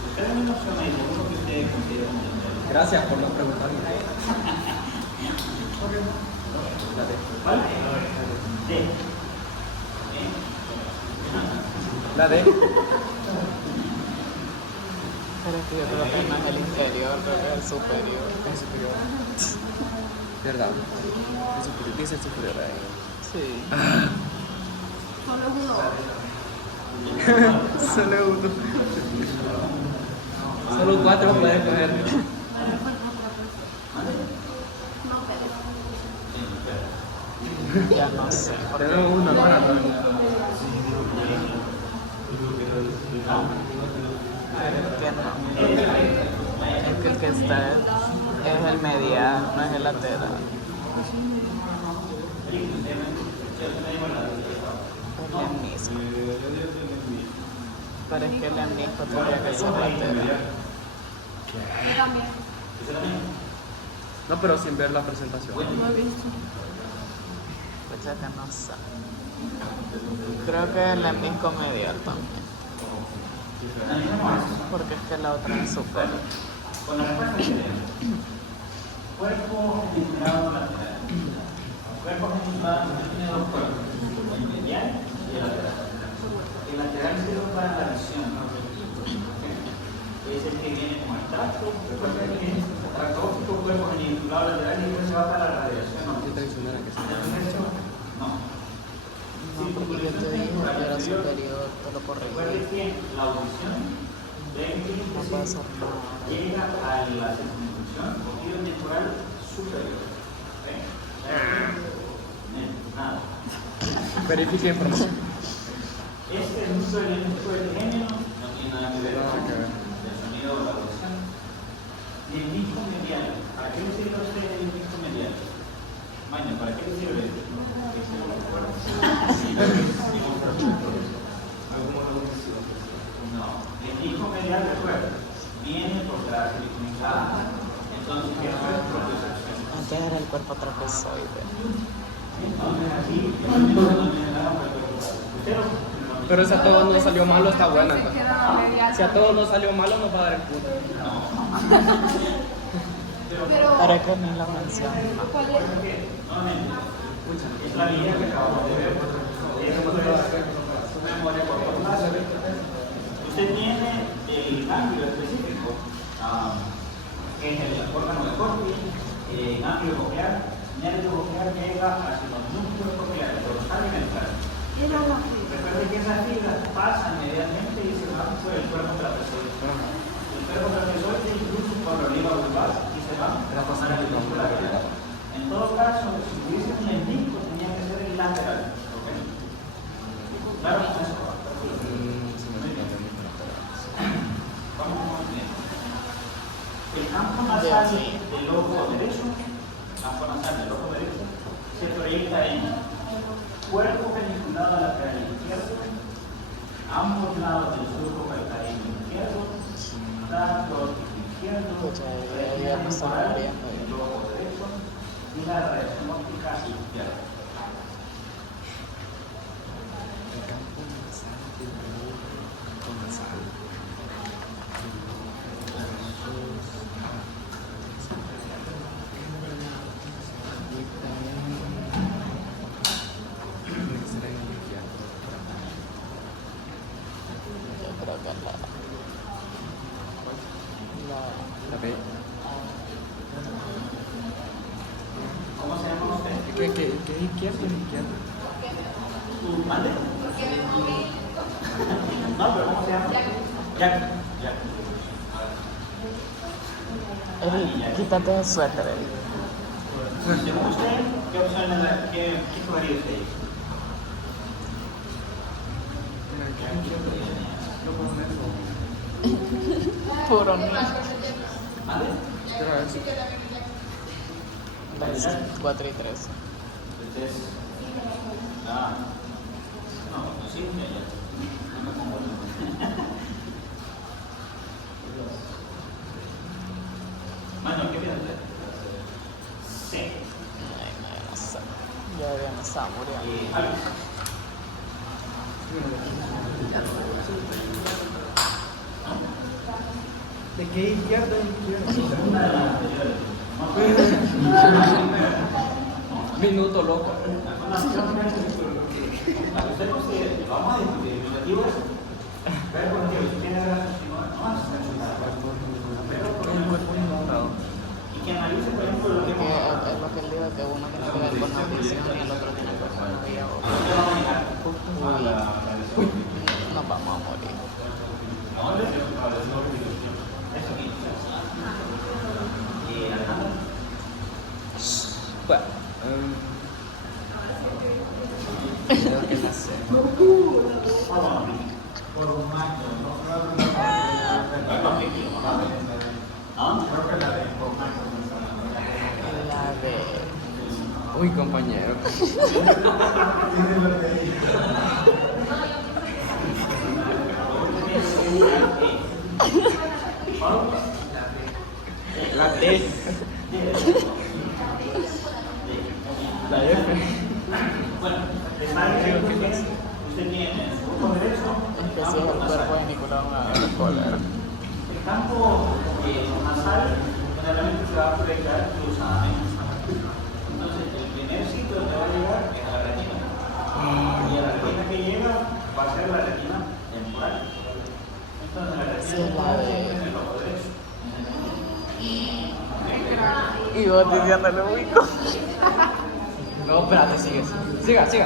Ustedes mismos son ahí, lo que ustedes consideran. Gracias por no preguntarme. ¿Cuál? D. La D. Pero es que yo creo que no es el inferior, creo que es el superior. Es superior. ¿Verdad? Es superior. Dice superior ahí. Sí. Solo uno. Solo 4 puedes coger. Ya no sé. Tengo uno, ¿no? Es que el que está es el medial, no es el lateral. El lemnisco. Pero es que el lemnisco tendría que ser lateral. No, pero sin ver la presentación. Pues ya que no sé. Creo que el lemnisco medial también. Porque es que la otra es superior. Con la respuesta que cuerpo es No decir, puede ser nada. llega a la circunvolución cogido temporal superior. Nada. Verifique información. Este es un elemento del género, no tiene nada que ver con el sonido o la audición. El disco medial. ¿Para qué le sirve a usted el disco medial? Maña, ¿para qué le sirve? No, el disco medial, recuerda, viene por la siliconizada. Entonces, ¿qué es propiocepción? Antes era el cuerpo trapezoide. Entonces, aquí, no tiene nada para el cuerpo. Usted lo Pero si a todos nos salió malo, está buena. Entonces. Si a todos nos salió malo, nos va a dar el punto. Pero es que ni la menciona. nuevamente, es la línea que acabamos de ver. Su memoria cortoplaza. Usted tiene el ganglio específico, que es el órgano de Corti, ganglio coclear, nervio coclear llega hacia los núcleos cocleares, dorsal y ventral. Recuerde que esas fibras pasan medianamente y se van por el cuerpo trapezoide. El cuerpo trapezoide incluso por la oliva vulvar y se van a la mandíbula. En todo caso, si hubiese un menisco, tenía que ser el lateral. ¿Okay? Claro, con eso. Vamos bien. El campo nasal del ojo derecho, se proyecta en cuerpo peniculado lateral izquierdo, ambos lados del surco calcáreo izquierdo, tracto izquierdo, retina temporal del ojo derecho y la reacción óptica izquierda. El campo nasal del ojo nasal. Yo creo que La B. ¿Cómo se llama usted? ¿Qué es izquierdo? ¿Mande? No, pero ¿cómo se llama? Jack. Quítate el suéter. Según usted, ¿qué opción le da? ¿Qué escogería usted? Puro niño. ¿Mande? Las 4 y 3. Entonces, no sí, ya. No me pongo Mano, ¿qué piensa usted? Sí. No sé. Ya me estaba muriendo. Alex. ¿De qué izquierda? Una de las anteriores. Minuto loco. Usted considere, vamos a discutir, el objetivo es ver por qué usted tiene razón, si no y que analice, por ejemplo, lo que Es lo que él dijo, que uno tiene que ver con la visión y el otro tiene que ver con la vida. Nos vamos a morir. Bueno. Creo que la sé. La de... Uy, compañero. La D. La F. Bueno, usted tiene su ojo derecho, Es que si es el cuerpo geniculado me va a dar cólera. el campo nasal generalmente se va a proyectar cruzadamente. Entonces, el primer sitio donde va a llegar es a la retina. Y a la retina que llega va a ser la retina temporal. Entonces, la retina temporal siempre en el ojo derecho. Y vos diciéndole ubico. No, espérate, sigue. Siga. Dice,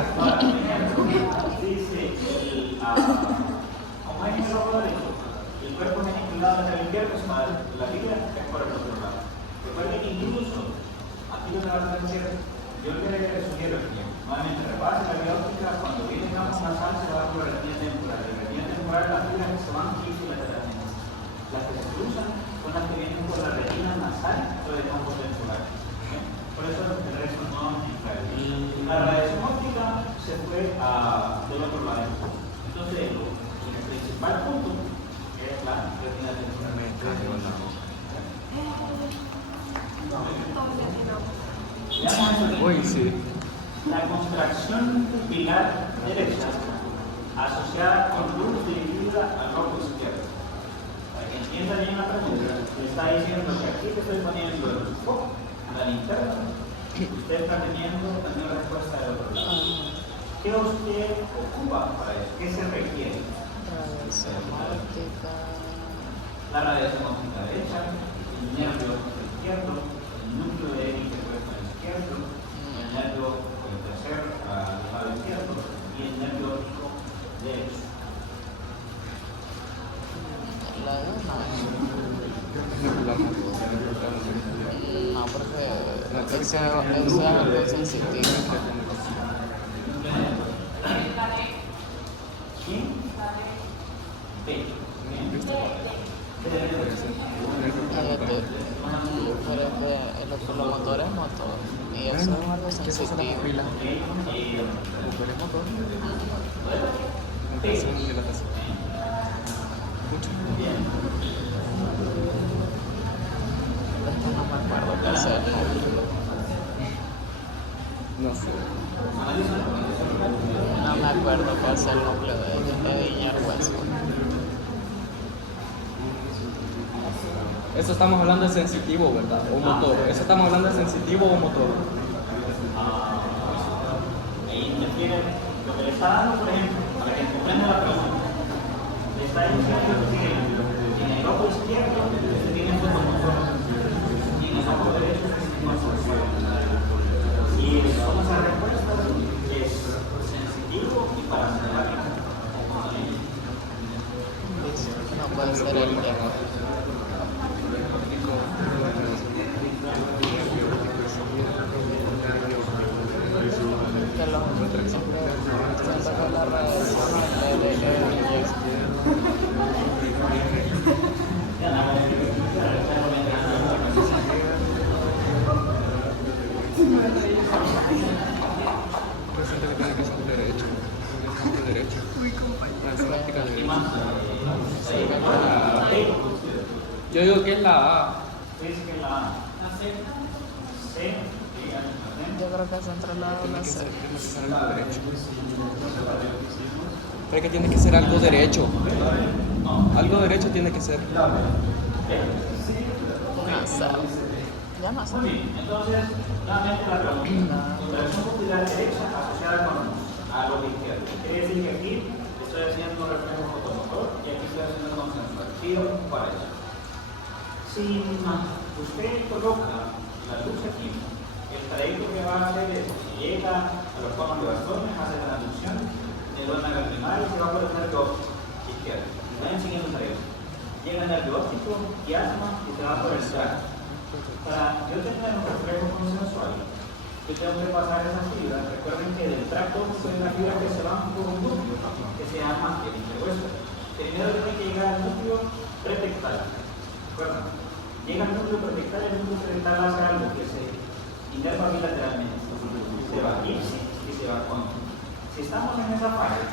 como es en el ojo derecho, el cuerpo genicular inclinado hacia la izquierda, pues la Biblia es por el otro lado. Recuerden que incluso aquí donde va a tener, yo le sugiero que nuevamente repase la vía óptica, cuando viene una sal se va por la retina temporal. La retina temporal las fibras que se van ipsilateralmente. Las que se cruzan son las que vienen por la retina nasal o el campo temporal. Por eso el resto no entra. La radiación óptica se fue del otro lado. Entonces, el principal punto es la retina temporal. Uy, sí. La contracción pupilar derecha asociada con luz dirigida al ojo izquierdo. Para que entienda bien la pregunta, le está diciendo que aquí te estoy poniendo el foco, la linterna, usted está teniendo la respuesta del otro lado. ¿Qué usted ocupa para eso? ¿Qué se requiere? Radiación óptica. La radiación óptica derecha, el nervio izquierdo, el núcleo de interpuesto izquierdo, el nervio tercer al lado izquierdo y el nervio óptico derecho. La de no, porque eso es algo sensitivo. ¿Quién? B. Pero es que el oculomotor es motor y eso es algo sensitivo. Esto no me acuerdo qué hacer. No sé. No me acuerdo qué hacer el núcleo de Viña Hueso. Eso estamos hablando de sensitivo, ¿verdad? O motor. Eso estamos hablando de sensitivo o motor. Ahí interfiere lo que le está dando, por ejemplo, para que comprenda la pregunta. Le está diciendo que en el ojo izquierdo se tiene un fotomotor y en el ojo derecho se tiene un fotomotor. Y como esa respuesta es sensitivo y parasinapático. No puede ser el tema. Que los siempre siento que la radiación Yo siento que tiene que ser derecho. Derecho. Es práctica derecha. Yo digo que es la A. Es que la C, yo creo que es entre la A y la C. Tiene que ser algo derecho. Pero que tiene que ser algo derecho. Algo derecho tiene que ser. No sé. Ya no sé. Muy bien, entonces, nuevamente la pregunta. Contracción pupilar derecha asociada con a lo izquierdo. Quiere decir que aquí estoy haciendo reflejo fotomotor y aquí estoy haciendo consensual. Pido para eso. Si usted coloca la luz aquí, el trayecto que va a hacer es que llega a los conos de bastones, hace la transducción, neurona primaria y se va por el nervio óptico izquierdo. Vayan siguiendo el trayecto. Llega el nervio óptico, quiasma y se va por el tracto. Para yo tener un reflejo consensual, yo tengo que pasar esas fibras. Recuerden que del tracto óptico hay una fibra que se va por un núcleo que se llama el interhueso. Primero tiene que llegar al núcleo pretectal. ¿Recuerdan? Llega al núcleo pretectal, el núcleo pretectal hace algo que se inerva bilateralmente. Se va ipsi y se va contra. Si estamos en esa fase,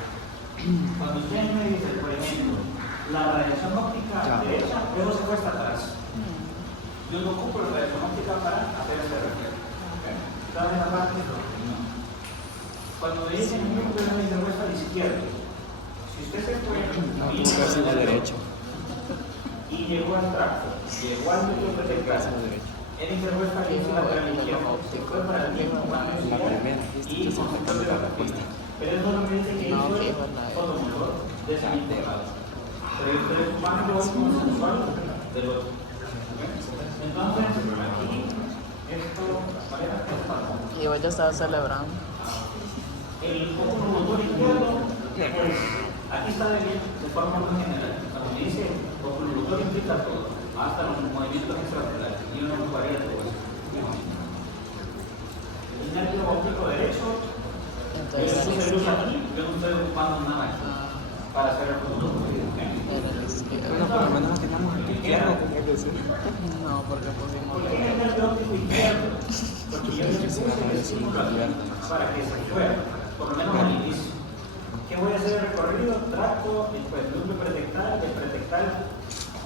cuando ustedes me dicen, por ejemplo, la radiación óptica derecha, luego se fue hasta atrás. Yo no ocupo la radiación óptica para hacer ese reflejo. ¿Estás en la parte? No. Cuando me dicen un núcleo de interhueso al izquierdo, si usted se fue a la derecha. y llegó al tracto, llegó al núcleo pretectal, el interhueso al izquierdo, se fue para el mismo plano y control de la respuesta. Pero eso no me dice que hizo el fotomotor desintegrado. Pero ustedes van a llevar un consensual del otro. Entonces, aquí, esto, ¿vale? Y hoy ya estaba celebrando. El fotomotor izquierdo, pues, aquí está de bien, de forma muy general. dice, oculomotor implica todo, hasta los movimientos extraoculares, y uno ocuparía todo eso. El nervio óptico derecho, yo puse luz aquí, yo no estoy ocupando nada aquí para hacer el futuro. Bueno, por lo menos aquí tenemos el izquierdo, como que decir. No, porque pusimos ¿Por qué el nervio óptico izquierdo? Porque yo le puse el estímulo aquí para que se fuera, por lo menos al inicio. ¿Qué voy a hacer el recorrido? Trato el núcleo pretectal, el pretectal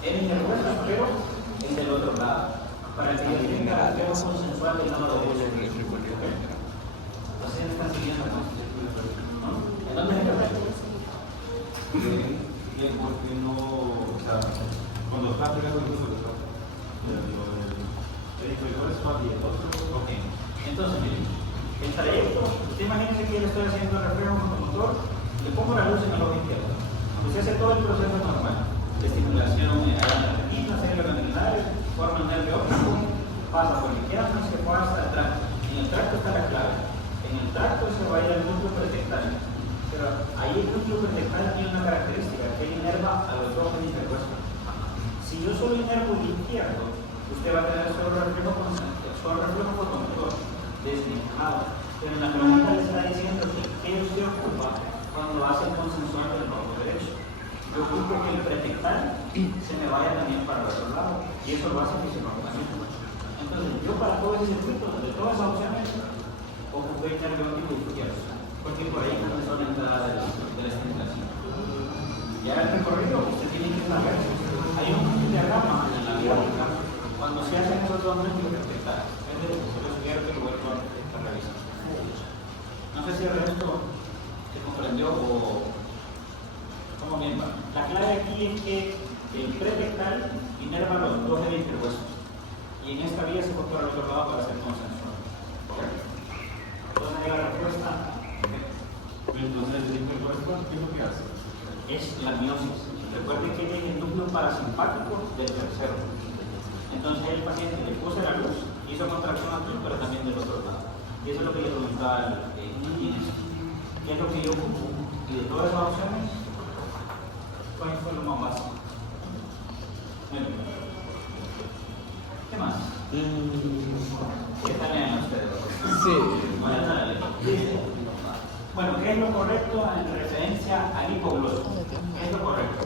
en el hueso, pero en el otro lado, para que yo tenga el apego consensual del lado derecho. Así me están siguiendo, ¿no? ¿En dónde se queda? Bien, porque no, o sea, cuando está pegando el número, el inferior es más bien, Ok. Entonces, miren, el trayecto, usted imagínese que yo le estoy haciendo el reflejo motor, le pongo la luz en el ojo izquierdo. Pues se hace todo el proceso normal de estimulación a la retina, células ganglionares, forma el nervio óptico, pasa por el izquierdo y se fue hasta el tracto. En el tracto está la clave. En el tracto se va a ir al núcleo pretectal. Pero ahí el núcleo pretectal tiene una característica, que él inerva a los dos interpuestos. Si yo solo inervo el izquierdo, usted va a tener solo reflejo fotomotor desdibujado. Pero en la pregunta le está diciendo que qué usted ocupa cuando hace el consensual del lado derecho. Yo ocupo que el pretectal se me vaya también para el otro lado. Y eso lo hace fisiológicamente. Entonces, yo para todo ese circuito, de todas esas opciones, ocupé el nervio óptico izquierdo. Porque por ahí comenzó la entrada de la estimulación. Ya el recorrido, usted tiene que saber. Hay un diagrama en la biónica cuando se hacen esos dos núcleos pretectales. Se lo sugiero que lo vuelva a revisar. No sé si el resto se comprendió o cómo bien va. La clave aquí es que el pretectal inerva los dos del interhuesos. Y en esta vía se fue por el otro lado para hacer consensual. ¿Correcto? Entonces ahí la respuesta. entonces el interpuesto, ¿qué es lo que hace? Es la miosis. Recuerden que es el núcleo parasimpático del tercero. Entonces el paciente le puse la luz, hizo contracción aquí, pero también del otro lado. Y eso es lo que yo preguntaba ¿qué es lo que yo ocupo? Y de todas esas opciones, ¿cuál fue lo más básico? ¿Qué más? ¿Qué tal lean ustedes? Sí. Bueno, ¿qué es lo correcto en referencia al hipogloso? ¿Qué es lo correcto?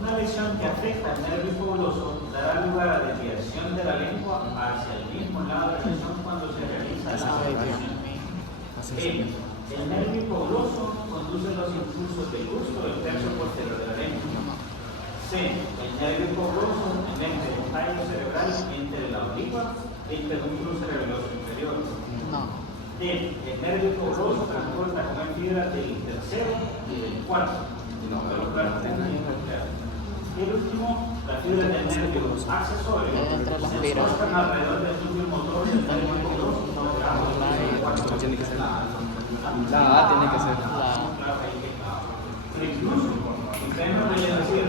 Una lesión que afecta al nervio hipogloso dará lugar a desviación de la lengua hacia el mismo lado de la lesión cuando se realiza la separación. El nervio hipogloso conduce los impulsos del gusto del tercio posterior de la lengua. C. El nervio hipogloso emerge el tallo cerebral entre la obliqua y el pedúnculo cerebeloso inferior. No. D. El nervio hipogloso transporta como fibras del tercero y del cuarto. Y el último, las fibras del nervio accesorio se encuentran alrededor del núcleo motor del nervio hipogloso. Tiene que ser. La A tiene que ser. Incluso, ustedes no pueden decir,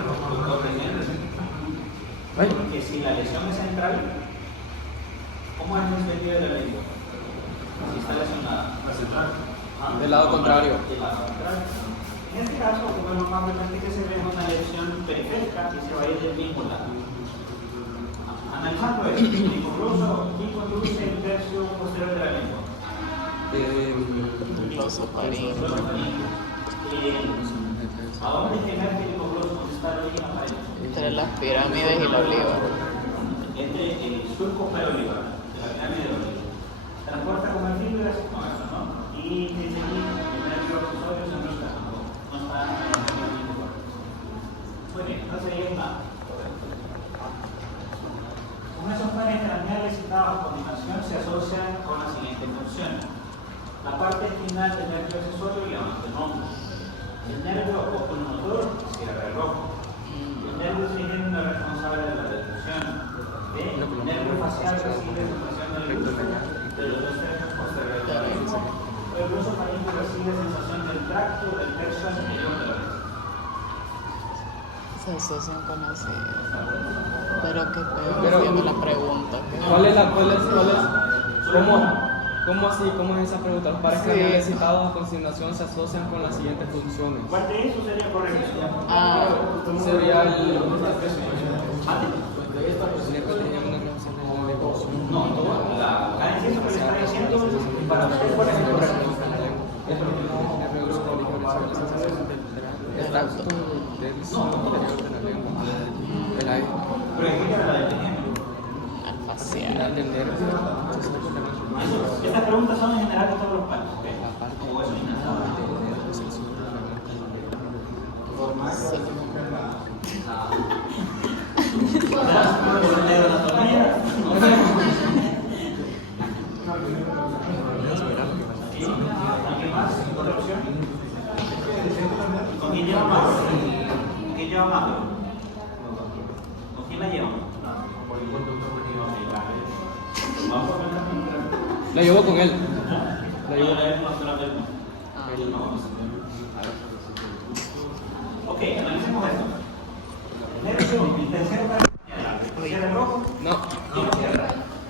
porque si la lesión es central, ¿cómo es el sentido de la lengua? Si está lesionada. Del lado contrario. Del lado contrario. En este caso, lo más frecuente que se ve es una lesión periférica que se va a ir del mismo lado. Analizando esto, el hipogloso y conduce el tercio posterior de la lengua. Los oparines. ¿A dónde llega el hipogloso? ¿Dónde está el origen aparente? Entre las pirámides y la oliva. Entre el surco preolivar, de la pirámide de oliva. Transporta como fibras, no, eso no. Y desde aquí, el nervio accesorio se no está en el mismo lugar. Muy bien, entonces ahí está. Como esos pares craneales citados a continuación se asocian con la siguiente función. La parte final del nervio accesorio levanta el hombro. El nervio oculomotor cierra el ojo. El nervio trigeminal es responsable de la deducción. El nervio facial recibe sensación del gusto de los dos tercios posteriores de la lengua. El gloso faríngeo recibe sensación del tracto del tercio anterior de la lengua. Se asocian con así. Pero qué peor, haciendo la pregunta. ¿Cuál es? ¿Cómo? ¿Cómo así? ¿Cómo es esa pregunta? Los pares carnales citados a continuación se asocian con las siguientes funciones. ¿Cuál de esos sería correcto? Sería el... ¿Mande? Sería que tenía una relación de negocio. No, todo. Cada inciso que le está diciendo, para usted, ¿cuál es el correcto? El tacto del sonido de la lengua. El aire. Pero escucha la del ejemplo. Facial. El nervio. Estas preguntas son en general de todos los palos. ¿Ok? La parte O eso es nada. del nervio sexual de la ¿Alguien más? ¿Otra opción? ¿Con quién lleva macro? ¿Con quién lleva macro? ¿Con quién la lleva? La llevo con él. La llevo con él. Ok, analicemos esto. Nervio, tercero, ¿cierra el rojo? No.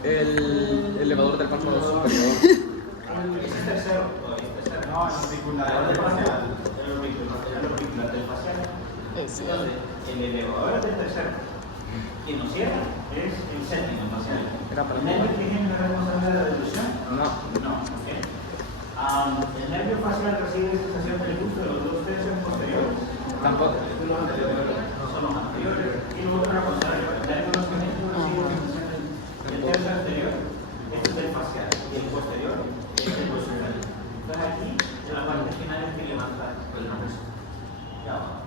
El elevador del párpado superior. Ese es tercero. No, es auricular del facial. El auricular del facial. El elevador del tercero. Quien nos cierra es el séptimo facial. ¿El nervio tiene la responsabilidad de la deducción? No. No, ok. ¿El nervio facial recibe sensación del gusto de los dos tercios posteriores? Tampoco. Son los anteriores. Y luego otra cosa, el nervio no recibe sensación del tercio anterior. Este es el facial. Y el posterior es el posterior. Entonces aquí, en la parte final es que levanta el brazo. Ya va.